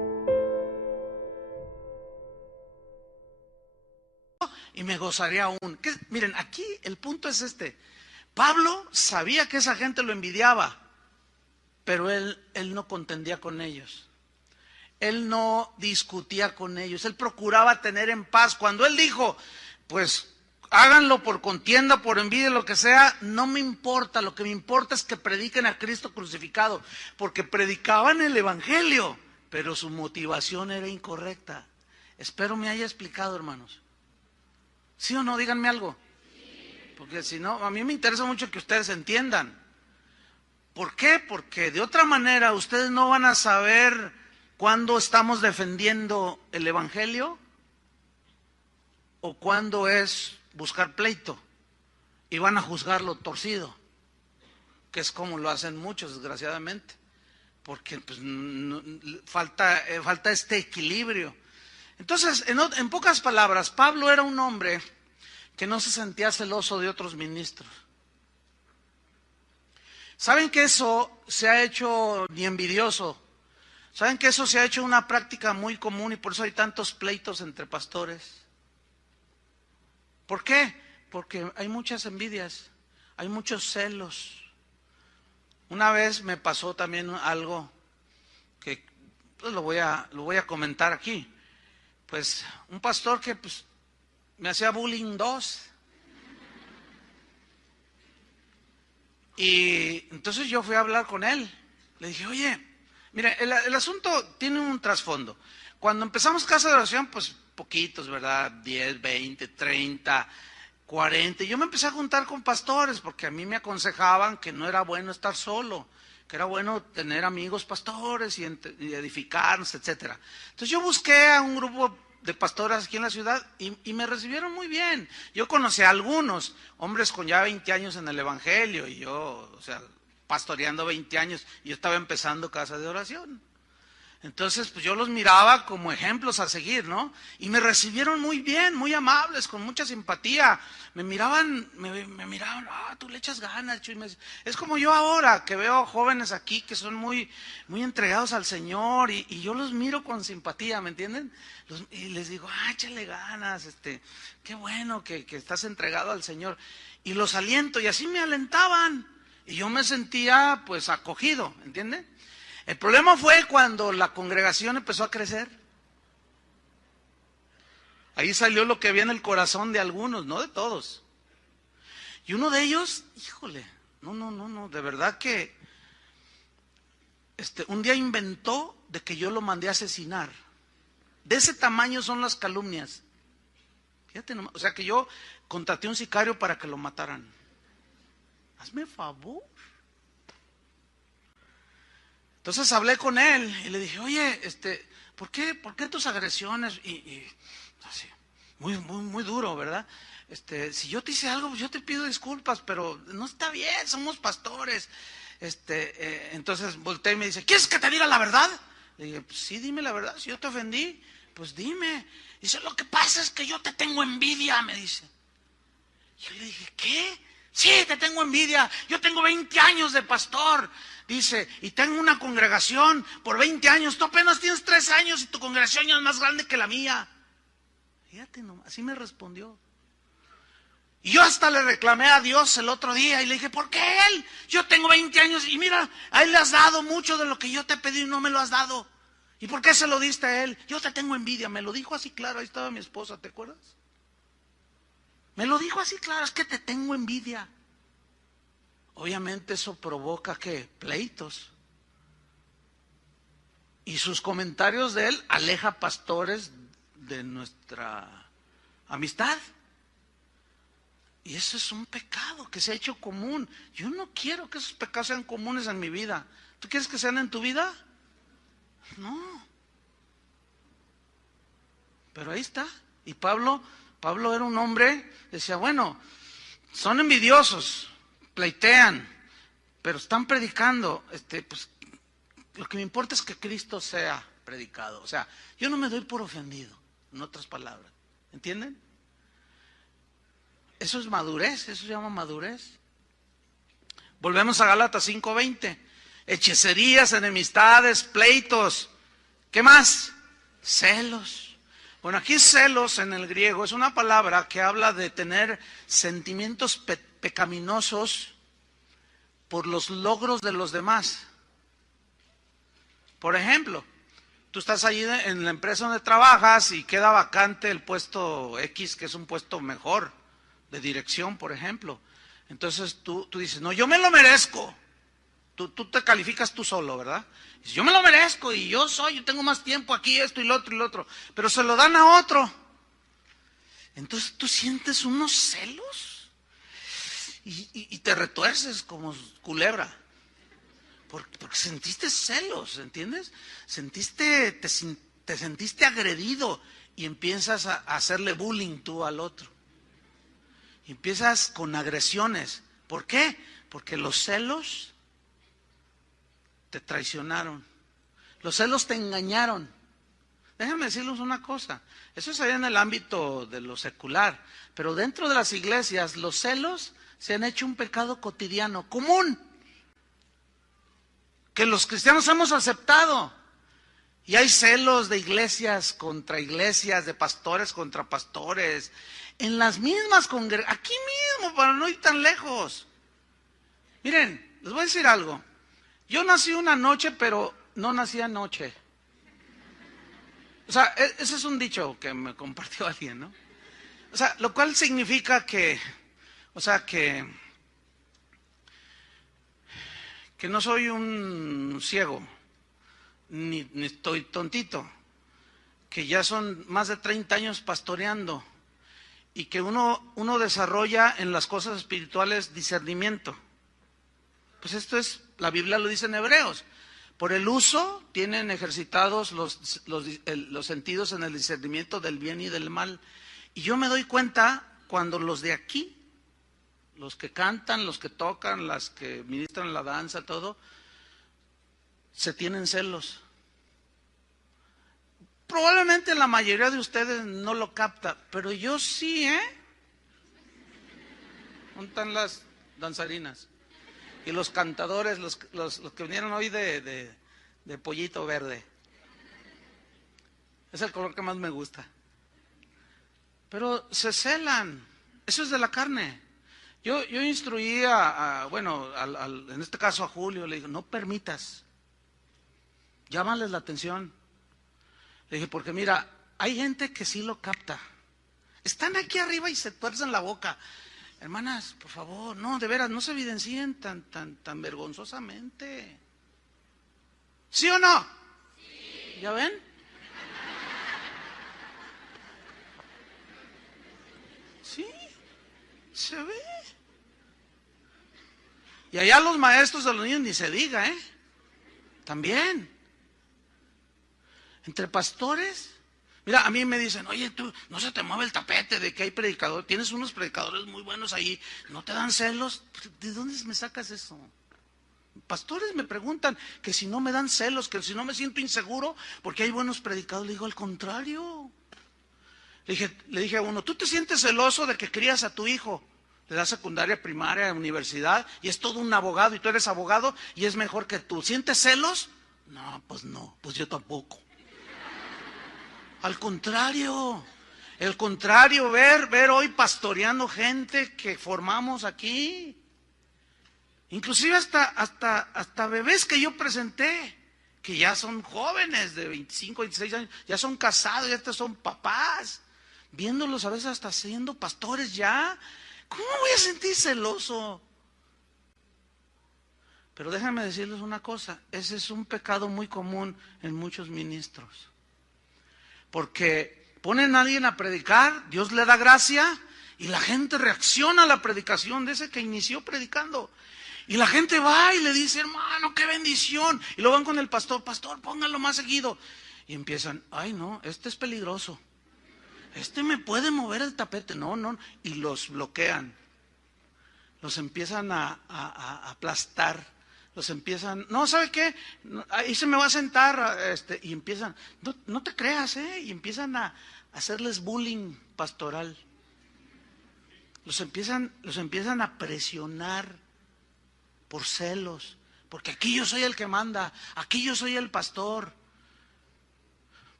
gozaré aún. Miren, aquí el punto es este. Pablo sabía que esa gente lo envidiaba, pero él no contendía con ellos. Él no discutía con ellos. Él procuraba tener en paz. Cuando él dijo, pues háganlo por contienda, por envidia, lo que sea, no me importa. Lo que me importa es que prediquen a Cristo crucificado, porque predicaban el evangelio, pero su motivación era incorrecta. Espero me haya explicado, hermanos. ¿Sí o no? Díganme algo. Porque si no, a mí me interesa mucho que ustedes entiendan. ¿Por qué? Porque de otra manera ustedes no van a saber cuándo estamos defendiendo el evangelio o cuándo es buscar pleito, y van a juzgarlo torcido, que es como lo hacen muchos, desgraciadamente, porque pues, falta este equilibrio. Entonces, en pocas palabras, Pablo era un hombre que no se sentía celoso de otros ministros. ¿Saben que eso se ha hecho ni envidioso? ¿Saben que eso se ha hecho una práctica muy común y por eso hay tantos pleitos entre pastores? ¿Por qué? Porque hay muchas envidias, hay muchos celos. Una vez me pasó también algo que pues, lo voy a comentar aquí. Pues un pastor que pues, me hacía bullying 2. Y entonces yo fui a hablar con él. Le dije, oye, mira, el asunto tiene un trasfondo. Cuando empezamos Casa de Oración, pues poquitos, ¿verdad? 10, 20, 30, 40. Y yo me empecé a juntar con pastores porque a mí me aconsejaban que no era bueno estar solo, que era bueno tener amigos pastores y edificarnos, etcétera. Entonces yo busqué a un grupo de pastores aquí en la ciudad y me recibieron muy bien. Yo conocí a algunos hombres con ya 20 años en el evangelio y yo, o sea, pastoreando 20 años, y yo estaba empezando Casa de Oración. Entonces, pues yo los miraba como ejemplos a seguir, ¿no? Y me recibieron muy bien, muy amables, con mucha simpatía. Me miraban, tú le echas ganas, Chuy. Es como yo ahora, que veo jóvenes aquí que son muy, muy entregados al Señor, y yo los miro con simpatía, ¿me entienden? Y les digo, échale ganas, qué bueno que estás entregado al Señor. Y los aliento, y así me alentaban. Y yo me sentía, pues, acogido, ¿entienden? El problema fue cuando la congregación empezó a crecer. Ahí salió lo que había en el corazón de algunos, no de todos. Y uno de ellos, híjole, no, de verdad que un día inventó de que yo lo mandé a asesinar. De ese tamaño son las calumnias. Fíjate nomás, o sea que yo contraté un sicario para que lo mataran. Hazme favor. Entonces hablé con él y le dije, oye, ¿por qué tus agresiones? Y así, muy duro, ¿verdad? Si yo te hice algo, pues yo te pido disculpas, pero no está bien, somos pastores. Entonces volteé y me dice, ¿quieres que te diga la verdad? Le dije, pues sí, dime la verdad, si yo te ofendí, pues dime. Dice, lo que pasa es que yo te tengo envidia, me dice. Yo le dije, ¿qué? Sí, te tengo envidia, yo tengo 20 años de pastor. Dice, y tengo una congregación por 20 años, tú apenas tienes 3 años y tu congregación ya es más grande que la mía. Fíjate nomás, así me respondió. Y yo hasta le reclamé a Dios el otro día y le dije, ¿por qué él? Yo tengo 20 años y mira, a él le has dado mucho de lo que yo te pedí y no me lo has dado. ¿Y por qué se lo diste a él? Yo te tengo envidia, me lo dijo así claro, ahí estaba mi esposa, ¿te acuerdas? Me lo dijo así claro, es que te tengo envidia. Obviamente eso provoca, ¿qué? Pleitos. Y sus comentarios de él aleja pastores de nuestra amistad. Y eso es un pecado que se ha hecho común. Yo no quiero que esos pecados sean comunes en mi vida. ¿Tú quieres que sean en tu vida? No. Pero ahí está. Y Pablo era un hombre, decía, bueno, son envidiosos, pleitean, pero están predicando, pues lo que me importa es que Cristo sea predicado. O sea, yo no me doy por ofendido, en otras palabras. ¿Entienden? Eso es madurez, eso se llama madurez. Volvemos a Gálatas 5:20. Hechicerías, enemistades, pleitos. ¿Qué más? Celos. Bueno, aquí celos en el griego es una palabra que habla de tener sentimientos pecaminosos por los logros de los demás. Por ejemplo, tú estás allí en la empresa donde trabajas y queda vacante el puesto X, que es un puesto mejor, de dirección, por ejemplo. Entonces tú dices, no, yo me lo merezco. Tú te calificas tú solo, ¿verdad? Dices, yo me lo merezco y yo tengo más tiempo aquí, esto y lo otro y lo otro. Pero se lo dan a otro. Entonces tú sientes unos celos y te retuerces como culebra. Porque sentiste celos, ¿entiendes? Te sentiste agredido y empiezas a hacerle bullying tú al otro. Y empiezas con agresiones. ¿Por qué? Porque los celos te traicionaron. Los celos te engañaron. Déjenme decirles una cosa. Eso es allá en el ámbito de lo secular. Pero dentro de las iglesias, los celos se han hecho un pecado cotidiano, común, que los cristianos hemos aceptado. Y hay celos de iglesias, de pastores contra pastores, en las mismas congregaciones, aquí mismo, para no ir tan lejos. Miren, les voy a decir algo. Yo nací una noche, pero no nací anoche. O sea, ese es un dicho que me compartió alguien, ¿no? O sea, lo cual significa que no soy un ciego, ni estoy tontito, que ya son más de 30 años pastoreando y que uno desarrolla en las cosas espirituales discernimiento. Pues esto es, la Biblia lo dice en Hebreos, por el uso tienen ejercitados los sentidos en el discernimiento del bien y del mal. Y yo me doy cuenta cuando los de aquí, los que cantan, los que tocan, las que ministran la danza, todo, se tienen celos. Probablemente la mayoría de ustedes no lo capta, pero yo sí, ¿eh? ¿Dónde están las danzarinas? Y los cantadores, los que vinieron hoy de pollito verde. Es el color que más me gusta. Pero se celan. Eso es de la carne. Yo instruí en este caso a Julio, le dije, no permitas. Llámales la atención. Le dije, porque mira, hay gente que sí lo capta. Están aquí arriba y se tuercen la boca. Hermanas, por favor, no, de veras, no se evidencien tan vergonzosamente. ¿Sí o no? Sí. ¿Ya ven? Sí, se ve. Y allá los maestros de los niños ni se diga, ¿eh? También. Entre pastores. Mira, a mí me dicen, oye, tú, no se te mueve el tapete de que hay predicadores, tienes unos predicadores muy buenos ahí, ¿no te dan celos? ¿De dónde me sacas eso? Pastores me preguntan que si no me dan celos, que si no me siento inseguro, porque hay buenos predicadores. Le digo, al contrario. Le dije a uno, ¿tú te sientes celoso de que crías a tu hijo? Le das secundaria, primaria, universidad, y es todo un abogado, y tú eres abogado, y es mejor que tú. ¿Sientes celos? No, pues yo tampoco. Al contrario, ver hoy pastoreando gente que formamos aquí. Inclusive hasta bebés que yo presenté, que ya son jóvenes de 25, 26 años, ya son casados, ya son papás, viéndolos a veces hasta siendo pastores ya. ¿Cómo voy a sentir celoso? Pero déjenme decirles una cosa, ese es un pecado muy común en muchos ministros. Porque ponen a alguien a predicar, Dios le da gracia y la gente reacciona a la predicación de ese que inició predicando. Y la gente va y le dice, hermano, qué bendición. Y lo van con el pastor, póngalo más seguido. Y empiezan, ay no, este es peligroso. Este me puede mover el tapete. No. Y los bloquean. Los empiezan a aplastar. Los empiezan, no, ¿sabe qué? Ahí se me va a sentar, y empiezan, no te creas, y empiezan a hacerles bullying pastoral. Los empiezan a presionar por celos, porque aquí yo soy el que manda, aquí yo soy el pastor.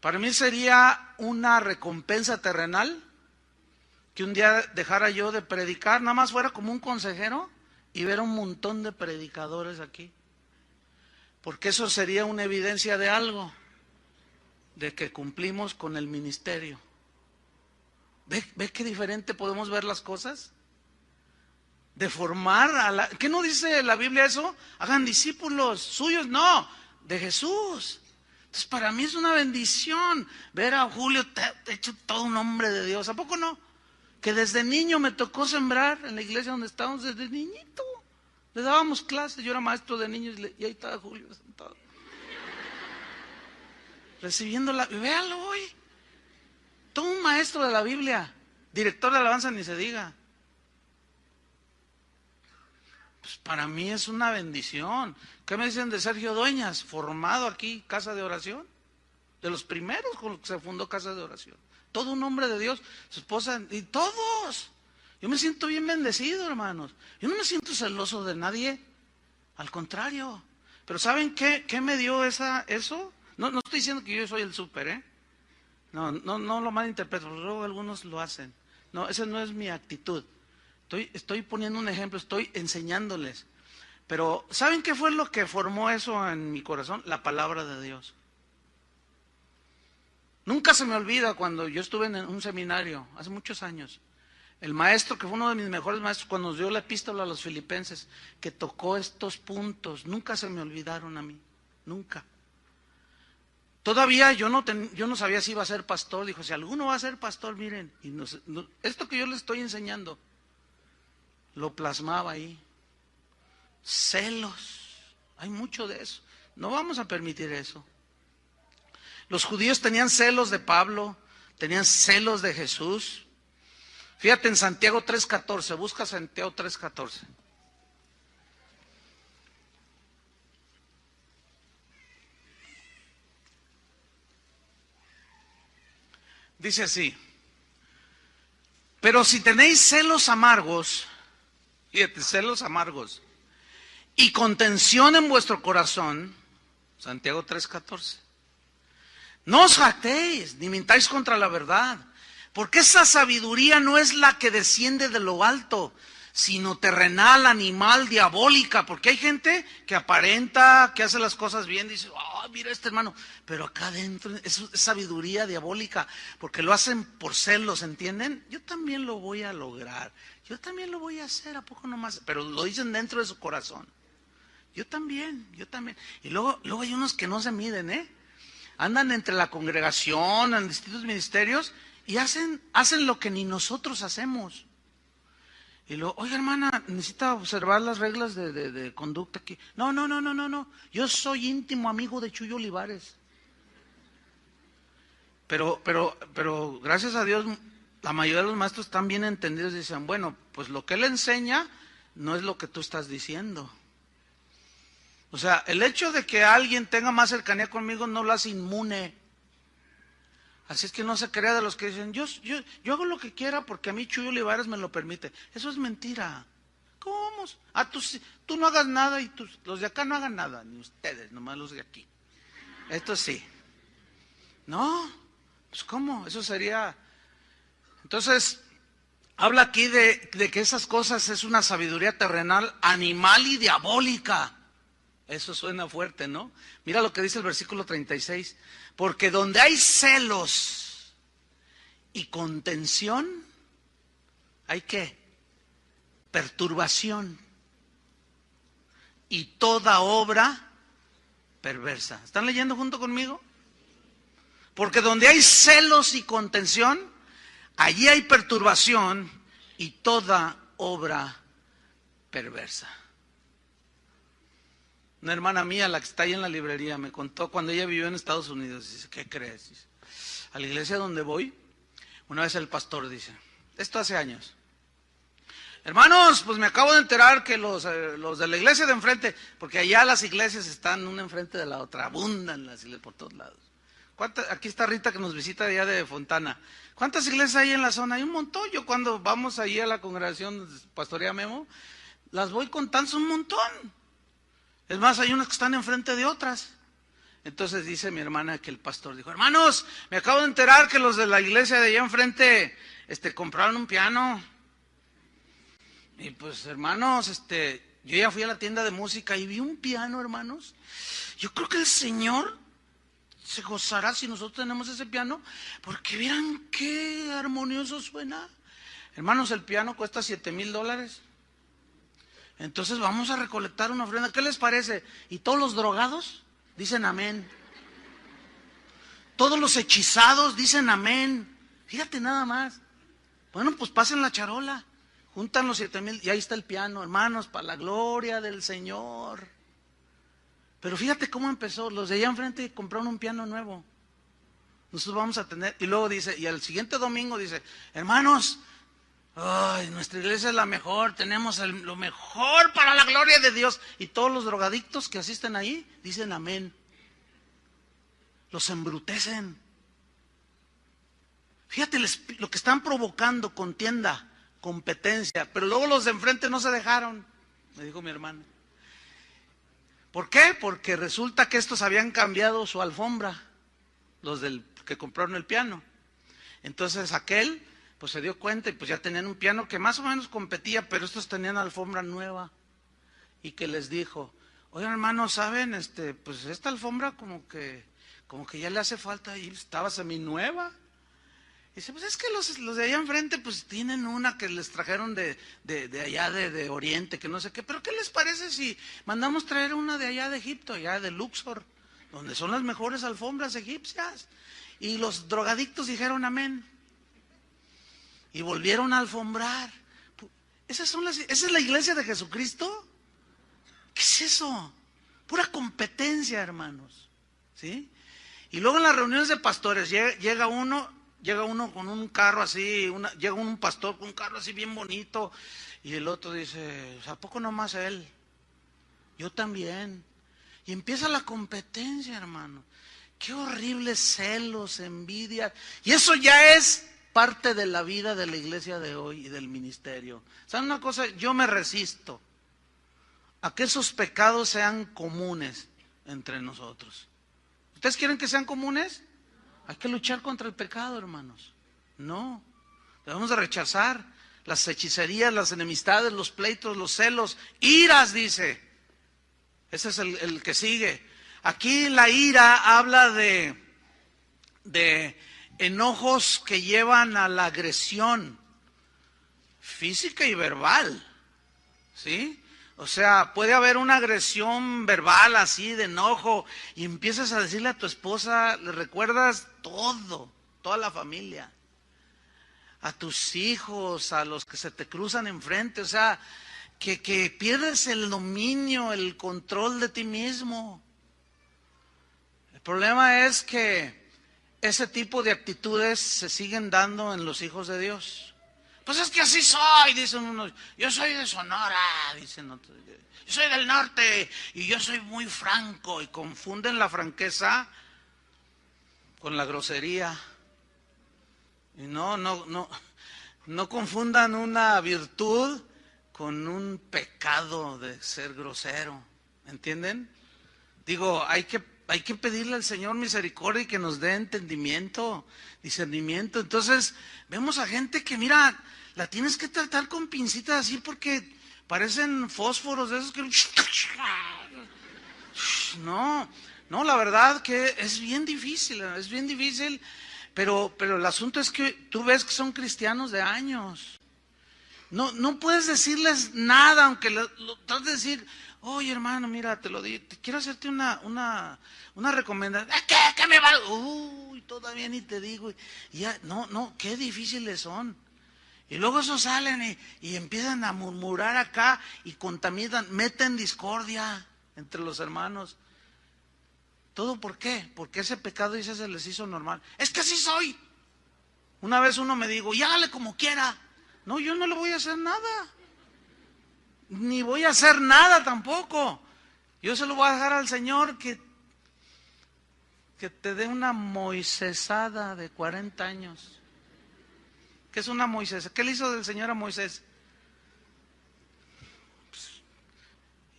Para mí sería una recompensa terrenal que un día dejara yo de predicar, nada más fuera como un consejero y ver un montón de predicadores aquí. Porque eso sería una evidencia de algo, de que cumplimos con el ministerio. ¿Ve qué diferente podemos ver las cosas? De formar a la... ¿Qué no dice la Biblia eso? Hagan discípulos suyos, no, de Jesús. Entonces para mí es una bendición ver a Julio hecho todo un hombre de Dios. ¿A poco no? Que desde niño me tocó sembrar en la iglesia donde estábamos, desde niñito. Le dábamos clases, yo era maestro de niños y ahí estaba Julio sentado. Recibiendo la... Véalo hoy. Todo un maestro de la Biblia. Director de alabanza ni se diga. Pues para mí es una bendición. ¿Qué me dicen de Sergio Dueñas? Formado aquí, casa de oración. De los primeros con los que se fundó casa de oración. Todo un hombre de Dios, su esposa y todos. Yo me siento bien bendecido, hermanos. Yo no me siento celoso de nadie. Al contrario. Pero ¿saben qué me dio eso? No estoy diciendo que yo soy el súper, ¿eh? No lo malinterpreto, luego algunos lo hacen. No, esa no es mi actitud. Estoy poniendo un ejemplo, estoy enseñándoles. Pero ¿saben qué fue lo que formó eso en mi corazón? La palabra de Dios. Nunca se me olvida cuando yo estuve en un seminario, hace muchos años. El maestro, que fue uno de mis mejores maestros, cuando nos dio la epístola a los filipenses, que tocó estos puntos, nunca se me olvidaron a mí, nunca. Todavía yo no sabía si iba a ser pastor. Dijo, si alguno va a ser pastor, miren, esto que yo les estoy enseñando, lo plasmaba ahí. Celos, hay mucho de eso. No vamos a permitir eso. Los judíos tenían celos de Pablo, tenían celos de Jesús. Fíjate en Santiago 3:14, busca Santiago 3:14. Dice así: pero si tenéis celos amargos, fíjate, celos amargos, y contención en vuestro corazón, Santiago 3:14, no os jactéis, ni mintáis contra la verdad, porque esa sabiduría no es la que desciende de lo alto, sino terrenal, animal, diabólica. Porque hay gente que aparenta, que hace las cosas bien, dice, mira este hermano, pero acá adentro es sabiduría diabólica, porque lo hacen por celos, ¿entienden? Yo también lo voy a lograr, yo también lo voy a hacer, ¿a poco nomás? Pero lo dicen dentro de su corazón. Yo también. Y luego hay unos que no se miden, andan entre la congregación, en distintos ministerios, y hacen lo que ni nosotros hacemos. Y luego, oiga hermana, necesita observar las reglas de conducta aquí. No, yo soy íntimo amigo de Chuyo Olivares. Pero gracias a Dios, la mayoría de los maestros están bien entendidos y dicen, bueno, pues lo que él enseña no es lo que tú estás diciendo. O sea, el hecho de que alguien tenga más cercanía conmigo no lo hace inmune. Así es que no se crea de los que dicen, yo hago lo que quiera porque a mí Chuyo Olivares me lo permite. Eso es mentira. ¿Cómo? Tú no hagas nada y los de acá no hagan nada, ni ustedes, nomás los de aquí. Esto sí. No, pues ¿cómo? Eso sería... Entonces, habla aquí de que esas cosas es una sabiduría terrenal, animal y diabólica. Eso suena fuerte, ¿no? Mira lo que dice el versículo 36. Porque donde hay celos y contención, ¿hay qué? Perturbación y toda obra perversa. ¿Están leyendo junto conmigo? Porque donde hay celos y contención, allí hay perturbación y toda obra perversa. Una hermana mía, la que está ahí en la librería, me contó cuando ella vivió en Estados Unidos. Dice, ¿qué crees? Dice, a la iglesia donde voy, una vez el pastor dice, esto hace años, hermanos, pues me acabo de enterar que los de la iglesia de enfrente, porque allá las iglesias están una enfrente de la otra, abundan las iglesias por todos lados. Aquí está Rita que nos visita allá de Fontana. ¿Cuántas iglesias hay en la zona? Hay un montón. Yo cuando vamos allí a la congregación Pastorea Memo, las voy contando, son un montón. Es más, hay unas que están enfrente de otras. Entonces dice mi hermana que el pastor dijo: hermanos, me acabo de enterar que los de la iglesia de allá enfrente compraron un piano. Y pues, hermanos, yo ya fui a la tienda de música y vi un piano, hermanos. Yo creo que el Señor se gozará si nosotros tenemos ese piano, porque vieran qué armonioso suena. Hermanos, el piano cuesta $7,000. Entonces vamos a recolectar una ofrenda. ¿Qué les parece? Y todos los drogados dicen amén. Todos los hechizados dicen amén. Fíjate nada más. Bueno, pues pasen la charola. Juntan los 7,000 y ahí está el piano, hermanos, para la gloria del Señor. Pero fíjate cómo empezó. Los de allá enfrente compraron un piano nuevo. Nosotros vamos a tener, y luego dice, y al siguiente domingo dice: hermanos, ay, nuestra iglesia es la mejor, tenemos lo mejor para la gloria de Dios. Y todos los drogadictos que asisten ahí dicen amén. Los embrutecen. Fíjate lo que están provocando: contienda, competencia. Pero luego los de enfrente no se dejaron, me dijo mi hermana. ¿Por qué? Porque resulta que estos habían cambiado su alfombra, los que compraron el piano. Entonces aquel pues se dio cuenta y pues ya tenían un piano que más o menos competía, pero estos tenían alfombra nueva. Y que les dijo: oigan, hermanos, ¿saben? Pues esta alfombra como que ya le hace falta, y estaba seminueva. Y dice: pues es que los de allá enfrente pues tienen una que les trajeron de allá de Oriente, que no sé qué. Pero ¿qué les parece si mandamos traer una de allá de Egipto, allá de Luxor, donde son las mejores alfombras egipcias? Y los drogadictos dijeron amén. Y volvieron a alfombrar. ¿Esa es la iglesia de Jesucristo? ¿Qué es eso? Pura competencia, hermanos. ¿Sí? Y luego en las reuniones de pastores llega uno con un carro así, llega un pastor con un carro así bien bonito, y el otro dice: ¿a poco nomás él? Yo también. Y empieza la competencia, hermano. Qué horribles celos, envidia. Y eso ya es parte de la vida de la iglesia de hoy y del ministerio. ¿Saben una cosa? Yo me resisto a que esos pecados sean comunes entre nosotros. ¿Ustedes quieren que sean comunes? Hay que luchar contra el pecado, hermanos. No, debemos de rechazar las hechicerías, las enemistades, los pleitos, los celos, iras, dice. Ese es el que sigue. Aquí la ira habla de enojos que llevan a la agresión física y verbal, ¿sí? O sea, puede haber una agresión verbal así de enojo y empiezas a decirle a tu esposa, le recuerdas toda la familia, a tus hijos, a los que se te cruzan enfrente, o sea, que pierdes el dominio, el control de ti mismo. El problema es que ese tipo de actitudes se siguen dando en los hijos de Dios. Pues es que así soy, dicen unos. Yo soy de Sonora, dicen otros. Yo soy del norte y yo soy muy franco. Y confunden la franqueza con la grosería. Y no confundan una virtud con un pecado de ser grosero. ¿Entienden? Digo, hay que pedirle al Señor misericordia y que nos dé entendimiento, discernimiento. Entonces, vemos a gente que, mira, la tienes que tratar con pincitas así porque parecen fósforos de esos que... No, la verdad que es bien difícil, pero el asunto es que tú ves que son cristianos de años. No puedes decirles nada, aunque lo trates de decir: oye, hermano, mira, te lo digo, quiero hacerte una recomendación. ¿Qué me va? Uy, todavía ni te digo. Y ya, qué difíciles son. Y luego esos salen y empiezan a murmurar acá y contaminan, meten discordia entre los hermanos. ¿Todo por qué? Porque ese pecado, dice, se les hizo normal. Es que así soy. Una vez uno me dijo: y hágale como quiera. No, yo no le voy a hacer nada. Ni voy a hacer nada tampoco. Yo se lo voy a dejar al Señor que te dé una moisesada de 40 años. ¿Qué es una Moisés? ¿Qué le hizo del Señor a Moisés?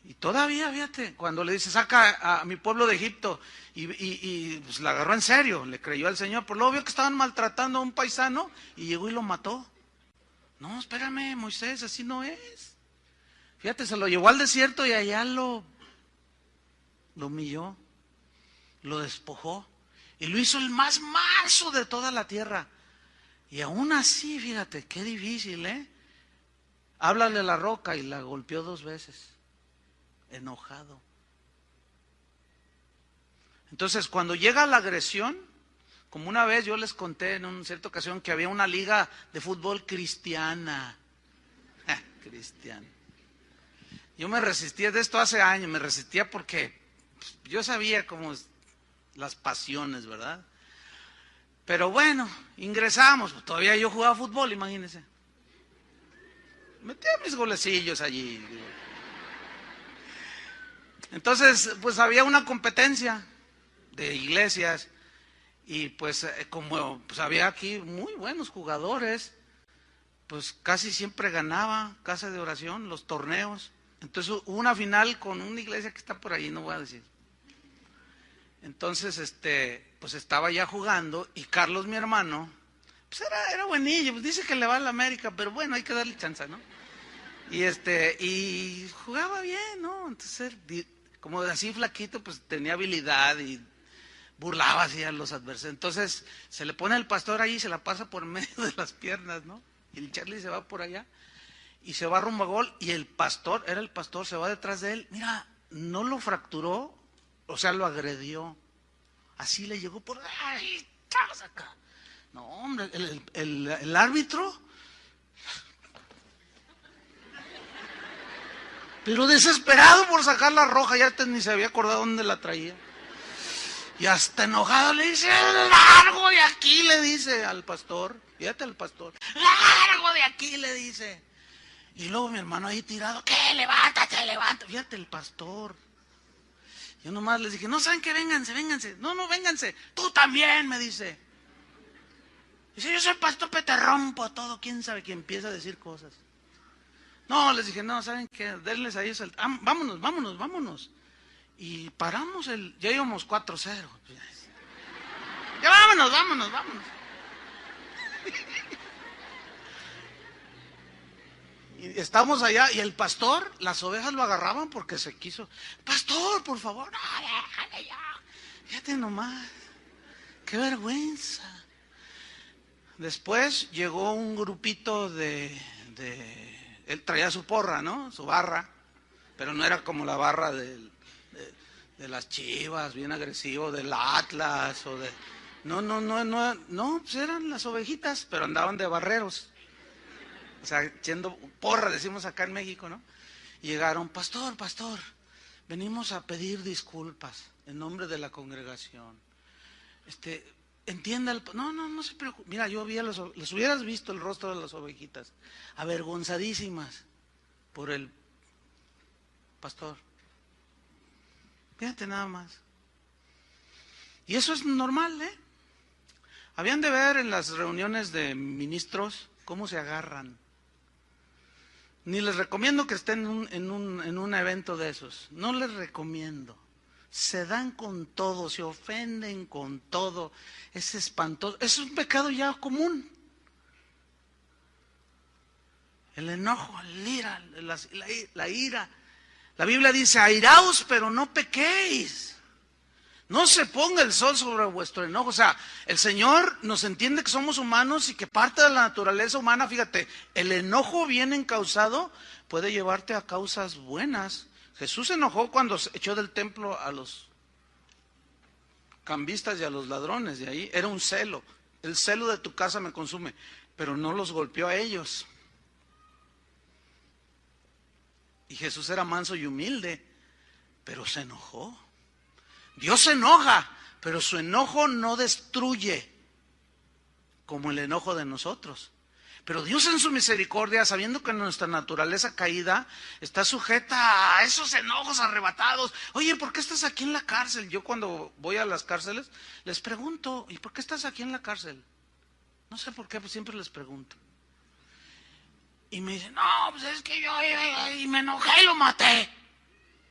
Y todavía, fíjate, cuando le dice, saca a mi pueblo de Egipto, pues la agarró en serio, le creyó al Señor, por lo obvio que estaban maltratando a un paisano, y llegó y lo mató. No, espérame, Moisés, así no es. Fíjate, se lo llevó al desierto y allá lo humilló, lo despojó, y lo hizo el más manso de toda la tierra. Y aún así, fíjate, qué difícil, ¿eh? Háblale a la roca y la golpeó 2 veces, enojado. Entonces, cuando llega la agresión, como una vez yo les conté en una cierta ocasión que había una liga de fútbol cristiana. Cristiana. Yo me resistía de esto hace años, me resistía porque yo sabía cómo las pasiones, ¿verdad? Pero bueno, ingresamos, todavía yo jugaba fútbol, imagínense. Metía mis golecillos allí. Entonces, pues había una competencia de iglesias y pues como pues había aquí muy buenos jugadores, pues casi siempre ganaba Casa de Oración, los torneos. Entonces hubo una final con una iglesia que está por ahí, no voy a decir. Entonces, pues estaba ya jugando y Carlos, mi hermano, pues era buenillo, pues dice que le va a la América, pero bueno, hay que darle chance, ¿no? Y jugaba bien, ¿no? Entonces, como así flaquito, pues tenía habilidad y burlaba así a los adversarios. Entonces, se le pone el pastor ahí y se la pasa por medio de las piernas, ¿no? Y el Charlie se va por allá y se va rumbo a gol y el pastor, era el pastor, se va detrás de él. Mira, no lo fracturó, o sea, lo agredió. Así le llegó por ahí, ¡chas! Acá. No, hombre, el árbitro, pero desesperado por sacar la roja, ya ni se había acordado dónde la traía. Y hasta enojado le dice, largo de aquí, le dice al pastor, fíjate al pastor, largo de aquí, le dice. Y luego mi hermano ahí tirado, ¿qué? Levántate, levántate, fíjate el pastor. Yo nomás les dije, no, ¿saben qué? Vénganse, vénganse. No, vénganse, tú también, me dice. Dice, yo soy pastor, te rompo todo, quién sabe, que empieza a decir cosas. No, les dije, no, ¿saben qué? Denles a ellos vámonos. Y paramos ya íbamos 4-0. Ya vámonos. Y estamos allá y el pastor, las ovejas lo agarraban porque se quiso. Pastor, por favor, no, déjale ya. Fíjate nomás, qué vergüenza. Después llegó un grupito él traía su porra, ¿no? Su barra, pero no era como la barra de las Chivas, bien agresivo, del Atlas o de... No, pues eran las ovejitas, pero andaban de barreros. O sea, echando porra, decimos acá en México, ¿no? Y llegaron, pastor, venimos a pedir disculpas en nombre de la congregación. Entienda, no se preocupe. Mira, yo les hubieras visto el rostro de las ovejitas, avergonzadísimas por el pastor. Fíjate nada más. Y eso es normal, ¿eh? Habían de ver en las reuniones de ministros cómo se agarran. Ni les recomiendo que estén en un evento de esos. No les recomiendo. Se dan con todo, se ofenden con todo. Es espantoso. Es un pecado ya común. El enojo, el ira, la ira. La Biblia dice, airaos, pero no pequéis. No se ponga el sol sobre vuestro enojo. O sea, el Señor nos entiende que somos humanos y que parte de la naturaleza humana, fíjate, el enojo bien encausado puede llevarte a causas buenas. Jesús se enojó cuando se echó del templo a los cambistas y a los ladrones. De ahí era un celo. El celo de tu casa me consume. Pero no los golpeó a ellos. Y Jesús era manso y humilde, pero se enojó. Dios se enoja, pero su enojo no destruye como el enojo de nosotros. Pero Dios en su misericordia, sabiendo que nuestra naturaleza caída está sujeta a esos enojos arrebatados. Oye, ¿por qué estás aquí en la cárcel? Yo cuando voy a las cárceles les pregunto, ¿y por qué estás aquí en la cárcel? No sé por qué, pues siempre les pregunto. Y me dicen, no, pues es que yo me enojé y lo maté.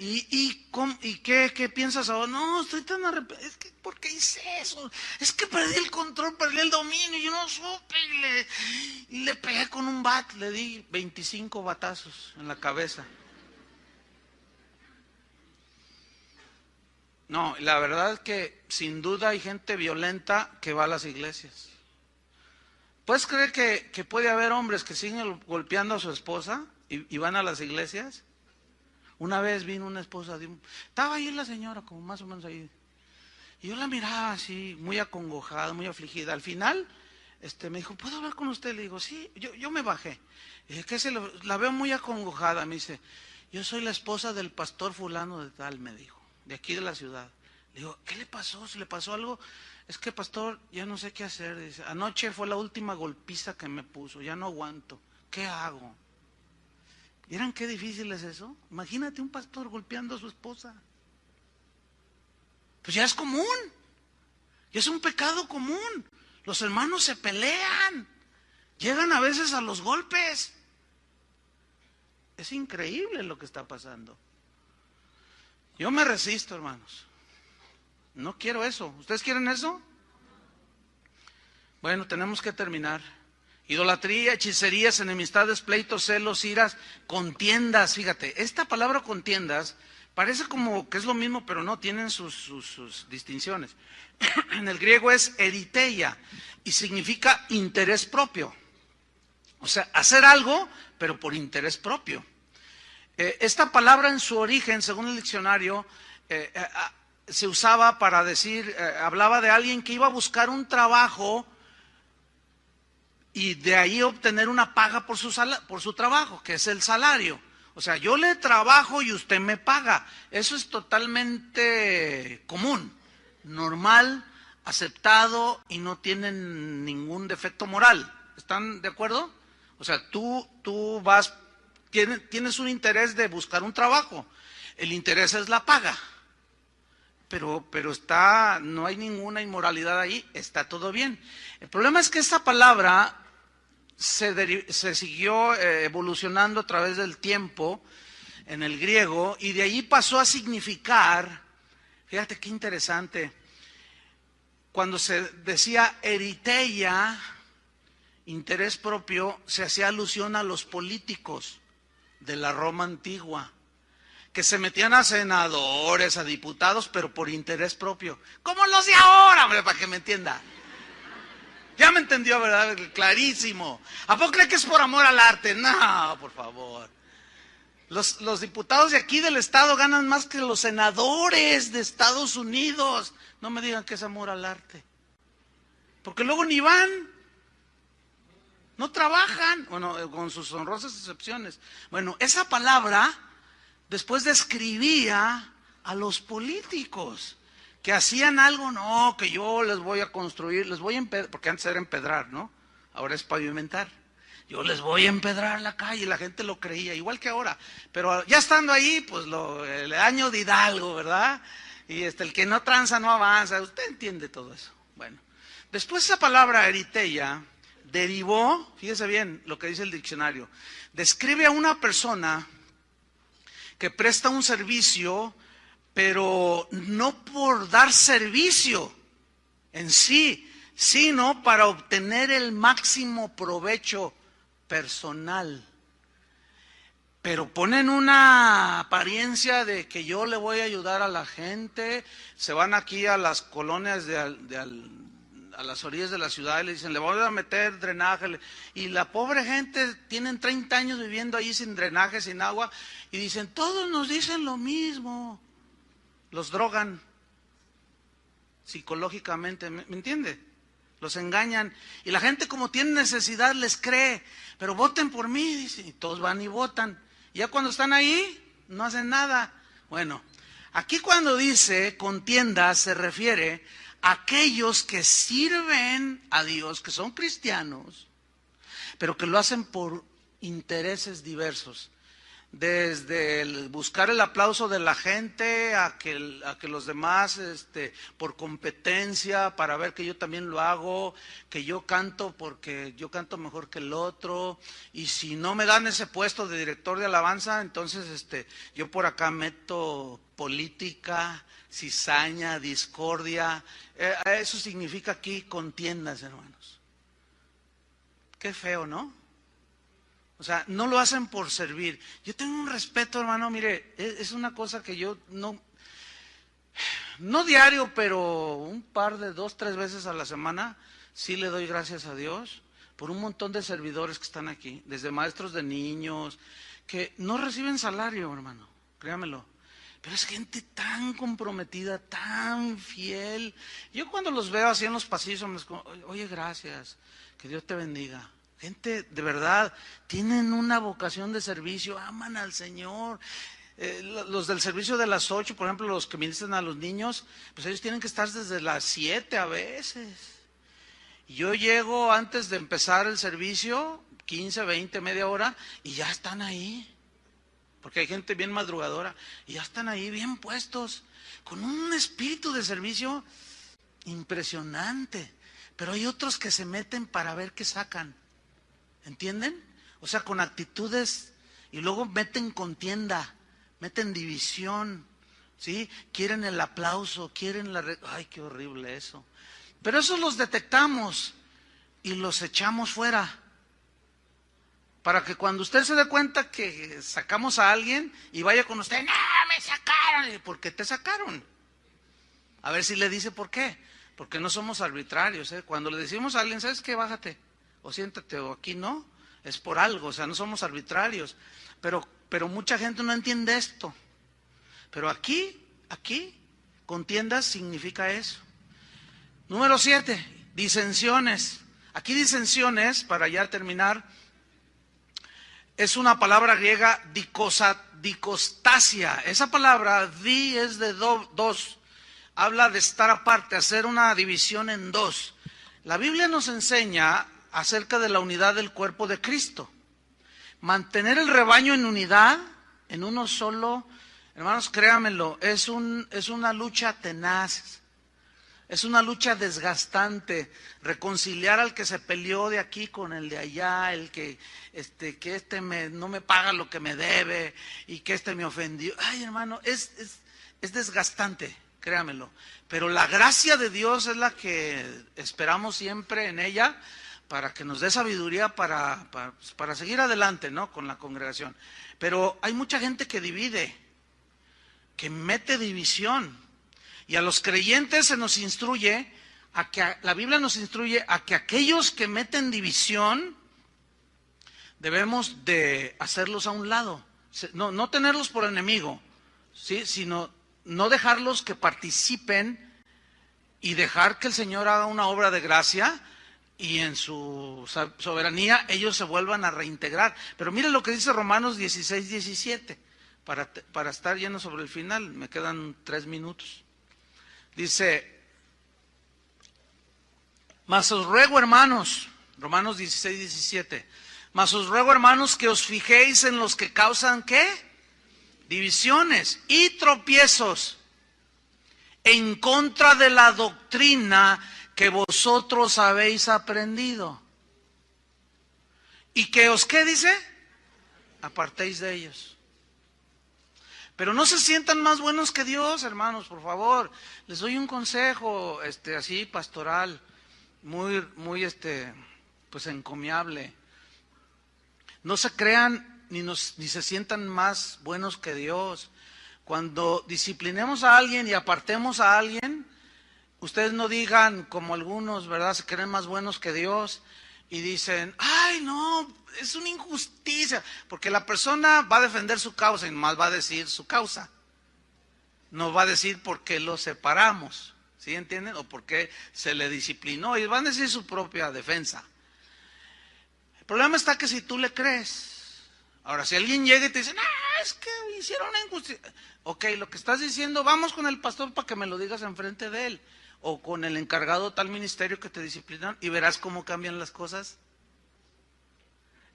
¿Y qué piensas ahora? No, estoy tan arrepentido. Es que, ¿por qué hice eso? Es que perdí el control, perdí el dominio, yo no supe. Y le pegué con un bat, le di 25 batazos en la cabeza. No, la verdad es que sin duda hay gente violenta que va a las iglesias. ¿Puedes creer que puede haber hombres que siguen golpeando a su esposa y van a las iglesias? Una vez vino una esposa estaba ahí la señora, como más o menos ahí. Y yo la miraba así, muy acongojada, muy afligida. Al final, me dijo, ¿puedo hablar con usted? Le digo, sí, yo me bajé. Y dije, la veo muy acongojada. Me dice, yo soy la esposa del pastor fulano de tal, me dijo, de aquí de la ciudad. Le digo, ¿qué le pasó? ¿Se le pasó algo? Es que, pastor, ya no sé qué hacer. Dice, anoche fue la última golpiza que me puso, ya no aguanto. ¿Qué hago? ¿Vieran qué difícil es eso? Imagínate un pastor golpeando a su esposa. Pues ya es común. Ya es un pecado común. Los hermanos se pelean. Llegan a veces a los golpes. Es increíble lo que está pasando. Yo me resisto, hermanos. No quiero eso. ¿Ustedes quieren eso? Bueno, tenemos que terminar. Idolatría, hechicerías, enemistades, pleitos, celos, iras, contiendas. Fíjate, esta palabra contiendas parece como que es lo mismo, pero no, tienen sus distinciones. En el griego es eriteia y significa interés propio. O sea, hacer algo, pero por interés propio. Esta palabra en su origen, según el diccionario, se usaba para decir, hablaba de alguien que iba a buscar un trabajo y de ahí obtener una paga por su trabajo, que es el salario. O sea, yo le trabajo y usted me paga. Eso es totalmente común, normal, aceptado y no tiene ningún defecto moral. ¿Están de acuerdo? O sea, tú tienes un interés de buscar un trabajo. El interés es la paga. Pero no hay ninguna inmoralidad ahí, está todo bien. El problema es que esta palabra se siguió evolucionando a través del tiempo en el griego y de allí pasó a significar, fíjate qué interesante, cuando se decía eriteia, interés propio, se hacía alusión a los políticos de la Roma antigua, que se metían a senadores, a diputados, pero por interés propio. Como los de ahora, hombre, para que me entienda. Ya me entendió, ¿verdad? Clarísimo. ¿A poco cree que es por amor al arte? No, por favor. Los diputados de aquí del estado ganan más que los senadores de Estados Unidos. No me digan que es amor al arte. Porque luego ni van. No trabajan. Bueno, con sus honrosas excepciones. Bueno, esa palabra después describía a los políticos que hacían algo, no, que yo les voy a construir, les voy a empedrar, porque antes era empedrar, ¿no? Ahora es pavimentar. Yo les voy a empedrar la calle, la gente lo creía, igual que ahora. Pero ya estando ahí, pues el año de Hidalgo, ¿verdad? Y el que no tranza no avanza, usted entiende todo eso. Bueno, después esa palabra eriteia derivó, fíjese bien lo que dice el diccionario, describe a una persona que presta un servicio, pero no por dar servicio en sí, sino para obtener el máximo provecho personal. Pero ponen una apariencia de que yo le voy a ayudar a la gente, se van aquí a las colonias a las orillas de la ciudad y le dicen, le voy a meter drenaje, y la pobre gente tienen 30 años viviendo ahí sin drenaje, sin agua, y dicen, todos nos dicen lo mismo. Los drogan psicológicamente, ¿me entiende? Los engañan, y la gente como tiene necesidad les cree, pero voten por mí, dicen, y todos van y votan. Y ya cuando están ahí, no hacen nada. Bueno, aquí cuando dice contienda se refiere a aquellos que sirven a Dios, que son cristianos, pero que lo hacen por intereses diversos. desde buscar el aplauso de la gente a que los demás, por competencia, para ver que yo también lo hago, que yo canto porque yo canto mejor que el otro, y si no me dan ese puesto de director de alabanza, entonces yo por acá meto política, cizaña, discordia. Eso significa aquí contiendas, hermanos. Qué feo, ¿no? O sea, no lo hacen por servir. Yo tengo un respeto, hermano, mire, es una cosa que yo no diario, pero un par de 2, 3 veces a la semana, sí le doy gracias a Dios por un montón de servidores que están aquí, desde maestros de niños, que no reciben salario, hermano, créamelo. Pero es gente tan comprometida, tan fiel. Yo cuando los veo así en los pasillos, oye, gracias, que Dios te bendiga. Gente, de verdad, tienen una vocación de servicio, aman al Señor. Los del servicio de las 8, por ejemplo, los que ministran a los niños, pues ellos tienen que estar desde las 7 a veces. Y yo llego antes de empezar el servicio, 15, 20, media hora, y ya están ahí. Porque hay gente bien madrugadora, y ya están ahí bien puestos, con un espíritu de servicio impresionante. Pero hay otros que se meten para ver qué sacan. ¿Entienden? O sea, con actitudes, y luego meten contienda, meten división, ¿sí? Quieren el aplauso, quieren ¡ay, qué horrible eso! Pero esos los detectamos y los echamos fuera. Para que cuando usted se dé cuenta que sacamos a alguien y vaya con usted, ¡no, me sacaron! ¿Por qué te sacaron? A ver si le dice por qué. Porque no somos arbitrarios, ¿eh? Cuando le decimos a alguien, ¿sabes qué? Bájate. O siéntate, o aquí no, es por algo, o sea, no somos arbitrarios, pero mucha gente no entiende esto. Pero aquí, contiendas significa eso. Número 7, disensiones. Aquí disensiones, para ya terminar, es una palabra griega dicostasia. Esa palabra, es de dos, habla de estar aparte, hacer una división en dos. La Biblia nos enseña acerca de la unidad del cuerpo de Cristo. Mantener el rebaño en unidad, en uno solo, hermanos, créanmelo, es una lucha tenaz, es una lucha desgastante. Reconciliar al que se peleó de aquí con el de allá, el que no me paga lo que me debe y que me ofendió. Ay, hermano, es desgastante, créanmelo. Pero la gracia de Dios es la que esperamos siempre en ella, para que nos dé sabiduría para seguir adelante, ¿no?, con la congregación. Pero hay mucha gente que divide, que mete división. Y a los creyentes se nos instruye, la Biblia nos instruye a que aquellos que meten división, debemos de hacerlos a un lado. No tenerlos por enemigo, ¿sí?, sino no dejarlos que participen y dejar que el Señor haga una obra de gracia, y en su soberanía ellos se vuelvan a reintegrar. Pero mire lo que dice Romanos 16, 17, para estar lleno sobre el final, me quedan 3 minutos. Dice, mas os ruego, hermanos, Romanos 16, 17, mas os ruego, hermanos, que os fijéis en los que causan, ¿qué? Divisiones y tropiezos en contra de la doctrina que vosotros habéis aprendido. Y que os, ¿qué dice? Apartéis de ellos. Pero no se sientan más buenos que Dios, hermanos, por favor. Les doy un consejo, así pastoral, muy, pues encomiable. No se crean ni se sientan más buenos que Dios. Cuando disciplinemos a alguien y apartemos a alguien, ustedes no digan como algunos, ¿verdad?, se creen más buenos que Dios y dicen, ay, no, es una injusticia, porque la persona va a defender su causa y más va a decir su causa. No va a decir por qué lo separamos, ¿sí entienden? O por qué se le disciplinó, y van a decir su propia defensa. El problema está que si tú le crees, ahora si alguien llega y te dice, no, es que hicieron una injusticia. Ok, lo que estás diciendo, vamos con el pastor para que me lo digas enfrente de él, o con el encargado de tal ministerio que te disciplinan, y verás cómo cambian las cosas.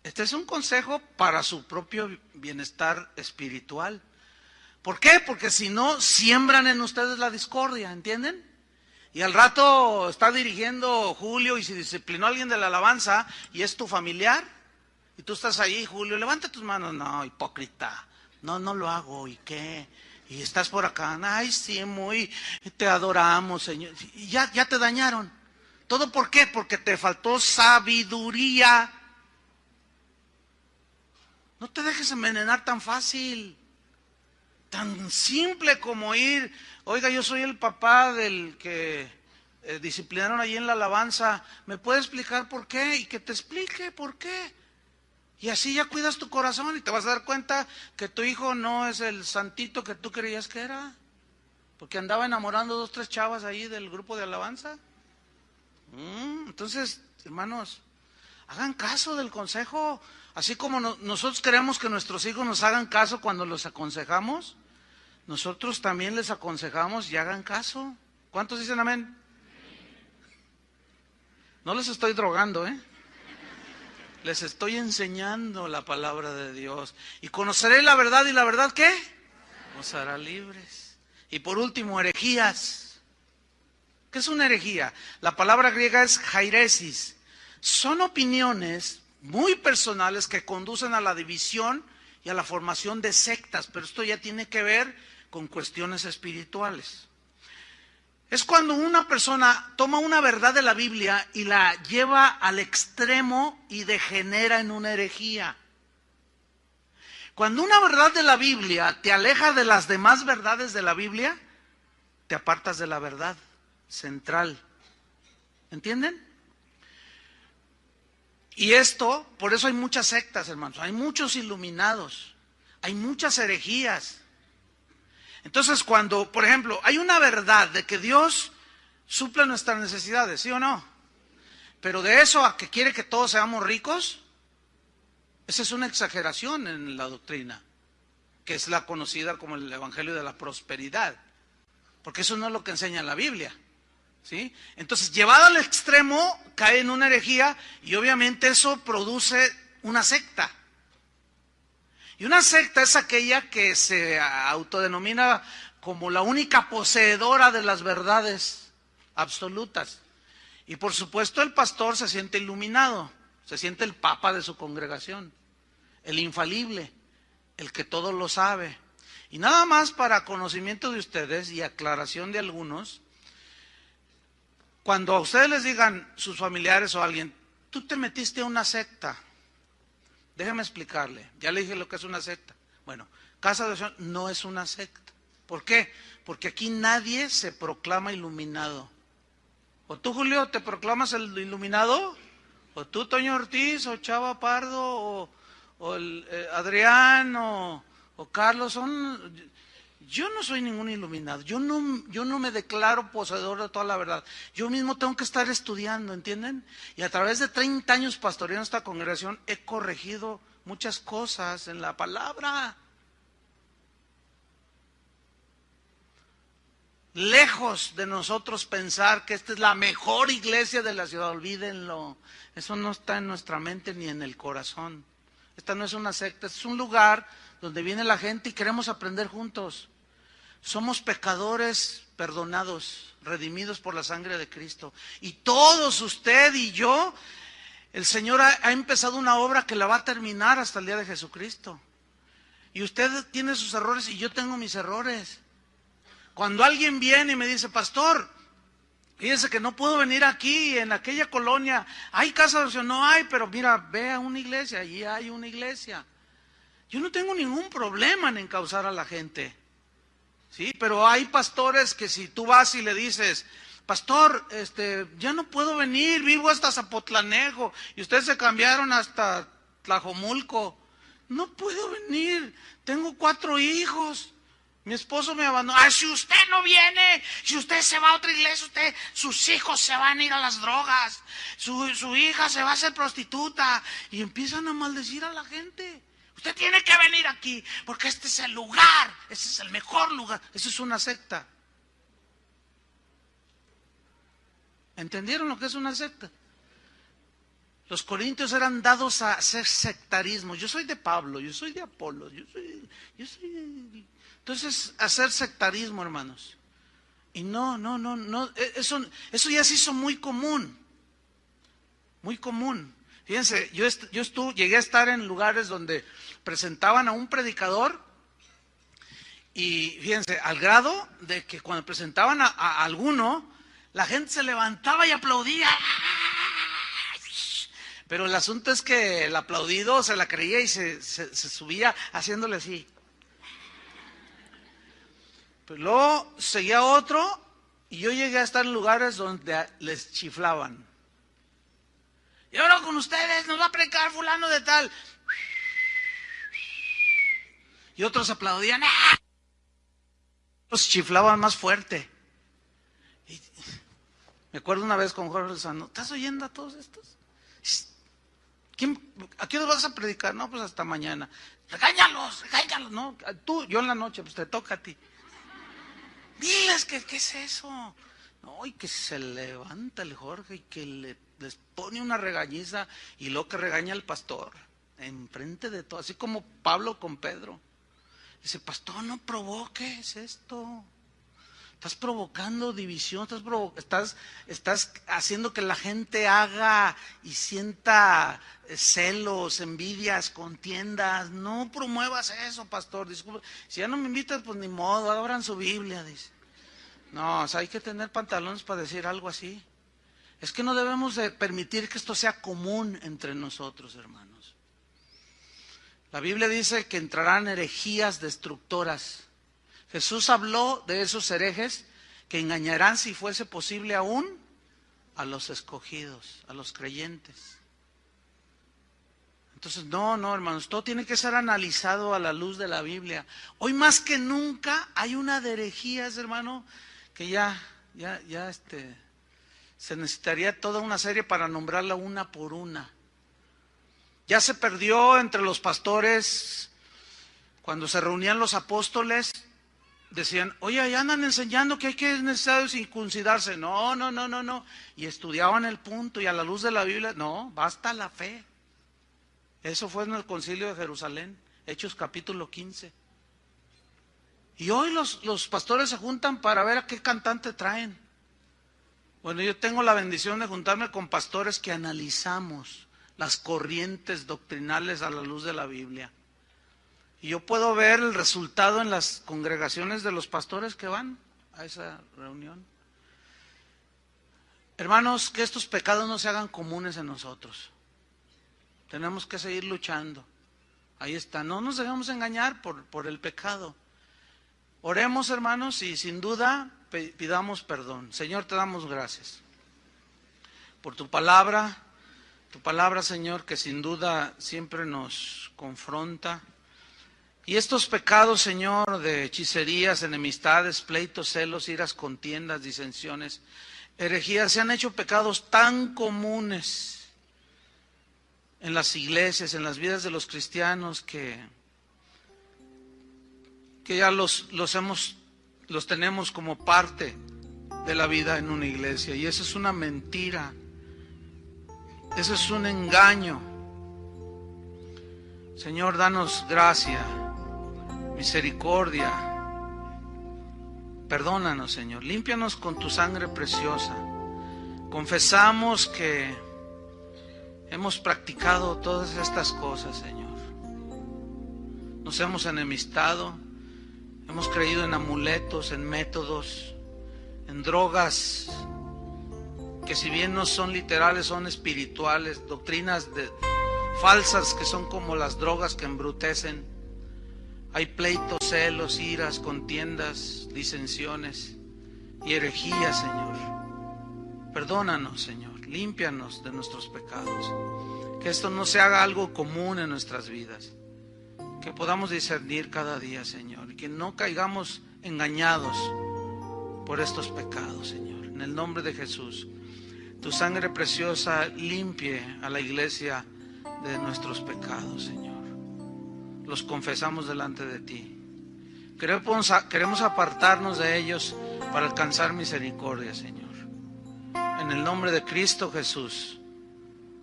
Este es un consejo para su propio bienestar espiritual. ¿Por qué? Porque si no, siembran en ustedes la discordia, ¿entienden? Y al rato está dirigiendo Julio y si disciplinó a alguien de la alabanza y es tu familiar, y tú estás ahí, Julio, levanta tus manos. No, hipócrita, no lo hago, ¿y qué? Y estás por acá, ay, sí, muy, te adoramos, Señor. Y ya te dañaron. ¿Todo por qué? Porque te faltó sabiduría. No te dejes envenenar tan fácil. Tan simple como ir, oiga, yo soy el papá del que disciplinaron allí en la alabanza, ¿me puede explicar por qué? Y que te explique por qué. Y así ya cuidas tu corazón y te vas a dar cuenta que tu hijo no es el santito que tú creías que era, porque andaba enamorando 2, 3 chavas ahí del grupo de alabanza. Entonces, hermanos, hagan caso del consejo, así como nosotros queremos que nuestros hijos nos hagan caso cuando los aconsejamos, nosotros también les aconsejamos y hagan caso. ¿Cuántos dicen amén? No les estoy drogando, les estoy enseñando la palabra de Dios. Y conoceré la verdad, y la verdad, ¿qué? Os hará libres. Y por último, herejías. ¿Qué es una herejía? La palabra griega es jairesis. Son opiniones muy personales que conducen a la división y a la formación de sectas, pero esto ya tiene que ver con cuestiones espirituales. Es cuando una persona toma una verdad de la Biblia y la lleva al extremo y degenera en una herejía. Cuando una verdad de la Biblia te aleja de las demás verdades de la Biblia, te apartas de la verdad central. ¿Entienden? Y esto, por eso hay muchas sectas, hermanos, hay muchos iluminados, hay muchas herejías. Entonces, cuando, por ejemplo, hay una verdad de que Dios suple nuestras necesidades, ¿sí o no? Pero de eso a que quiere que todos seamos ricos, esa es una exageración en la doctrina, que es la conocida como el Evangelio de la Prosperidad, porque eso no es lo que enseña la Biblia, ¿sí? Entonces, llevado al extremo, cae en una herejía y obviamente eso produce una secta. Y una secta es aquella que se autodenomina como la única poseedora de las verdades absolutas. Y por supuesto el pastor se siente iluminado, se siente el papa de su congregación, el infalible, el que todo lo sabe. Y nada más para conocimiento de ustedes y aclaración de algunos, cuando a ustedes les digan sus familiares o alguien, tú te metiste a una secta, déjeme explicarle, ya le dije lo que es una secta. Bueno, Casa de Oración no es una secta. ¿Por qué? Porque aquí nadie se proclama iluminado. ¿O tú, Julio, te proclamas el iluminado? ¿O tú, Toño Ortiz, o Chava Pardo, o Adrián, o Carlos? Yo no soy ningún iluminado, yo no me declaro poseedor de toda la verdad. Yo mismo tengo que estar estudiando, ¿entienden? Y a través de 30 años pastoreando esta congregación he corregido muchas cosas en la palabra. Lejos de nosotros pensar que esta es la mejor iglesia de la ciudad, olvídenlo. Eso no está en nuestra mente ni en el corazón. Esta no es una secta, es un lugar donde viene la gente y queremos aprender juntos. Somos pecadores perdonados, redimidos por la sangre de Cristo. Y todos, usted y yo, el Señor ha empezado una obra que la va a terminar hasta el día de Jesucristo. Y usted tiene sus errores y yo tengo mis errores. Cuando alguien viene y me dice, pastor, fíjese que no puedo venir aquí, en aquella colonia, hay casa de oración, no hay, pero mira, ve a una iglesia, allí hay una iglesia. Yo no tengo ningún problema en encauzar a la gente. Sí, pero hay pastores que si tú vas y le dices, pastor, ya no puedo venir, vivo hasta Zapotlanejo, y ustedes se cambiaron hasta Tlajomulco, no puedo venir, tengo 4 hijos, mi esposo me abandonó. Ah, si usted no viene, si usted se va a otra iglesia, sus hijos se van a ir a las drogas, su hija se va a hacer prostituta, y empiezan a maldecir a la gente. Usted tiene que venir aquí, porque este es el lugar, este es el mejor lugar. Eso es una secta. ¿Entendieron lo que es una secta? Los corintios eran dados a hacer sectarismo. Yo soy de Pablo, yo soy de Apolo, yo soy. Entonces, hacer sectarismo, hermanos. Y no, eso ya se hizo muy común. Muy común. Fíjense, llegué a estar en lugares donde presentaban a un predicador y fíjense, al grado de que cuando presentaban a alguno, la gente se levantaba y aplaudía. Pero el asunto es que el aplaudido se la creía y se subía haciéndole así. Pero luego seguía otro y yo llegué a estar en lugares donde les chiflaban. Y ahora con ustedes nos va a predicar fulano de tal. Y otros aplaudían. Los chiflaban más fuerte. Y me acuerdo una vez con Jorge Lozano, ¿estás oyendo a todos estos? ¿A qué hora vas a predicar? No, pues hasta mañana. Regáñalos, no, yo en la noche, pues te toca a ti. Diles que qué es eso. No, y que se levanta el Jorge y que les pone una regañiza y luego que regaña al pastor enfrente de todo, así como Pablo con Pedro. Dice, pastor, no provoques esto. Estás provocando división, estás haciendo que la gente haga y sienta celos, envidias, contiendas. No promuevas eso, pastor. Disculpe, si ya no me invitas, pues ni modo, abran su Biblia, dice. No, o sea, hay que tener pantalones para decir algo así. Es que no debemos de permitir que esto sea común entre nosotros, hermanos. La Biblia dice que entrarán herejías destructoras. Jesús habló de esos herejes que engañarán, si fuese posible aún, a los escogidos, a los creyentes. Entonces, no, hermanos, todo tiene que ser analizado a la luz de la Biblia. Hoy más que nunca hay una de herejías, hermano, que ya se necesitaría toda una serie para nombrarla una por una. Ya se perdió entre los pastores, cuando se reunían los apóstoles, decían, oye, ya andan enseñando que es necesario circuncidarse. No. Y estudiaban el punto y a la luz de la Biblia, no, basta la fe. Eso fue en el concilio de Jerusalén, Hechos capítulo 15. Y hoy los pastores se juntan para ver a qué cantante traen. Bueno, yo tengo la bendición de juntarme con pastores que analizamos las corrientes doctrinales a la luz de la Biblia. Y yo puedo ver el resultado en las congregaciones de los pastores que van a esa reunión. Hermanos, que estos pecados no se hagan comunes en nosotros. Tenemos que seguir luchando. Ahí está, no nos dejemos engañar por el pecado. Oremos, hermanos, y sin duda pidamos perdón. Señor, te damos gracias por tu palabra, Señor, que sin duda siempre nos confronta. Y estos pecados, Señor, de hechicerías, enemistades, pleitos, celos, iras, contiendas, disensiones, herejías, se han hecho pecados tan comunes en las iglesias, en las vidas de los cristianos, que ya los tenemos como parte de la vida en una iglesia. Y eso es una mentira, eso es un engaño. Señor, danos gracia, misericordia. Perdónanos, Señor, límpianos con tu sangre preciosa. Confesamos que hemos practicado todas estas cosas, Señor. Nos hemos enemistado, hemos creído en amuletos, en métodos, en drogas que si bien no son literales, son espirituales, doctrinas falsas que son como las drogas que embrutecen. Hay pleitos, celos, iras, contiendas, disensiones y herejías, Señor. Perdónanos, Señor, límpianos de nuestros pecados. Que esto no se haga algo común en nuestras vidas. Que podamos discernir cada día, Señor, y que no caigamos engañados por estos pecados, Señor. En el nombre de Jesús, tu sangre preciosa limpie a la iglesia de nuestros pecados, Señor. Los confesamos delante de ti. Queremos apartarnos de ellos para alcanzar misericordia, Señor. En el nombre de Cristo Jesús,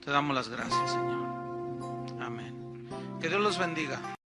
Te damos las gracias, Señor. Amén. Que Dios los bendiga.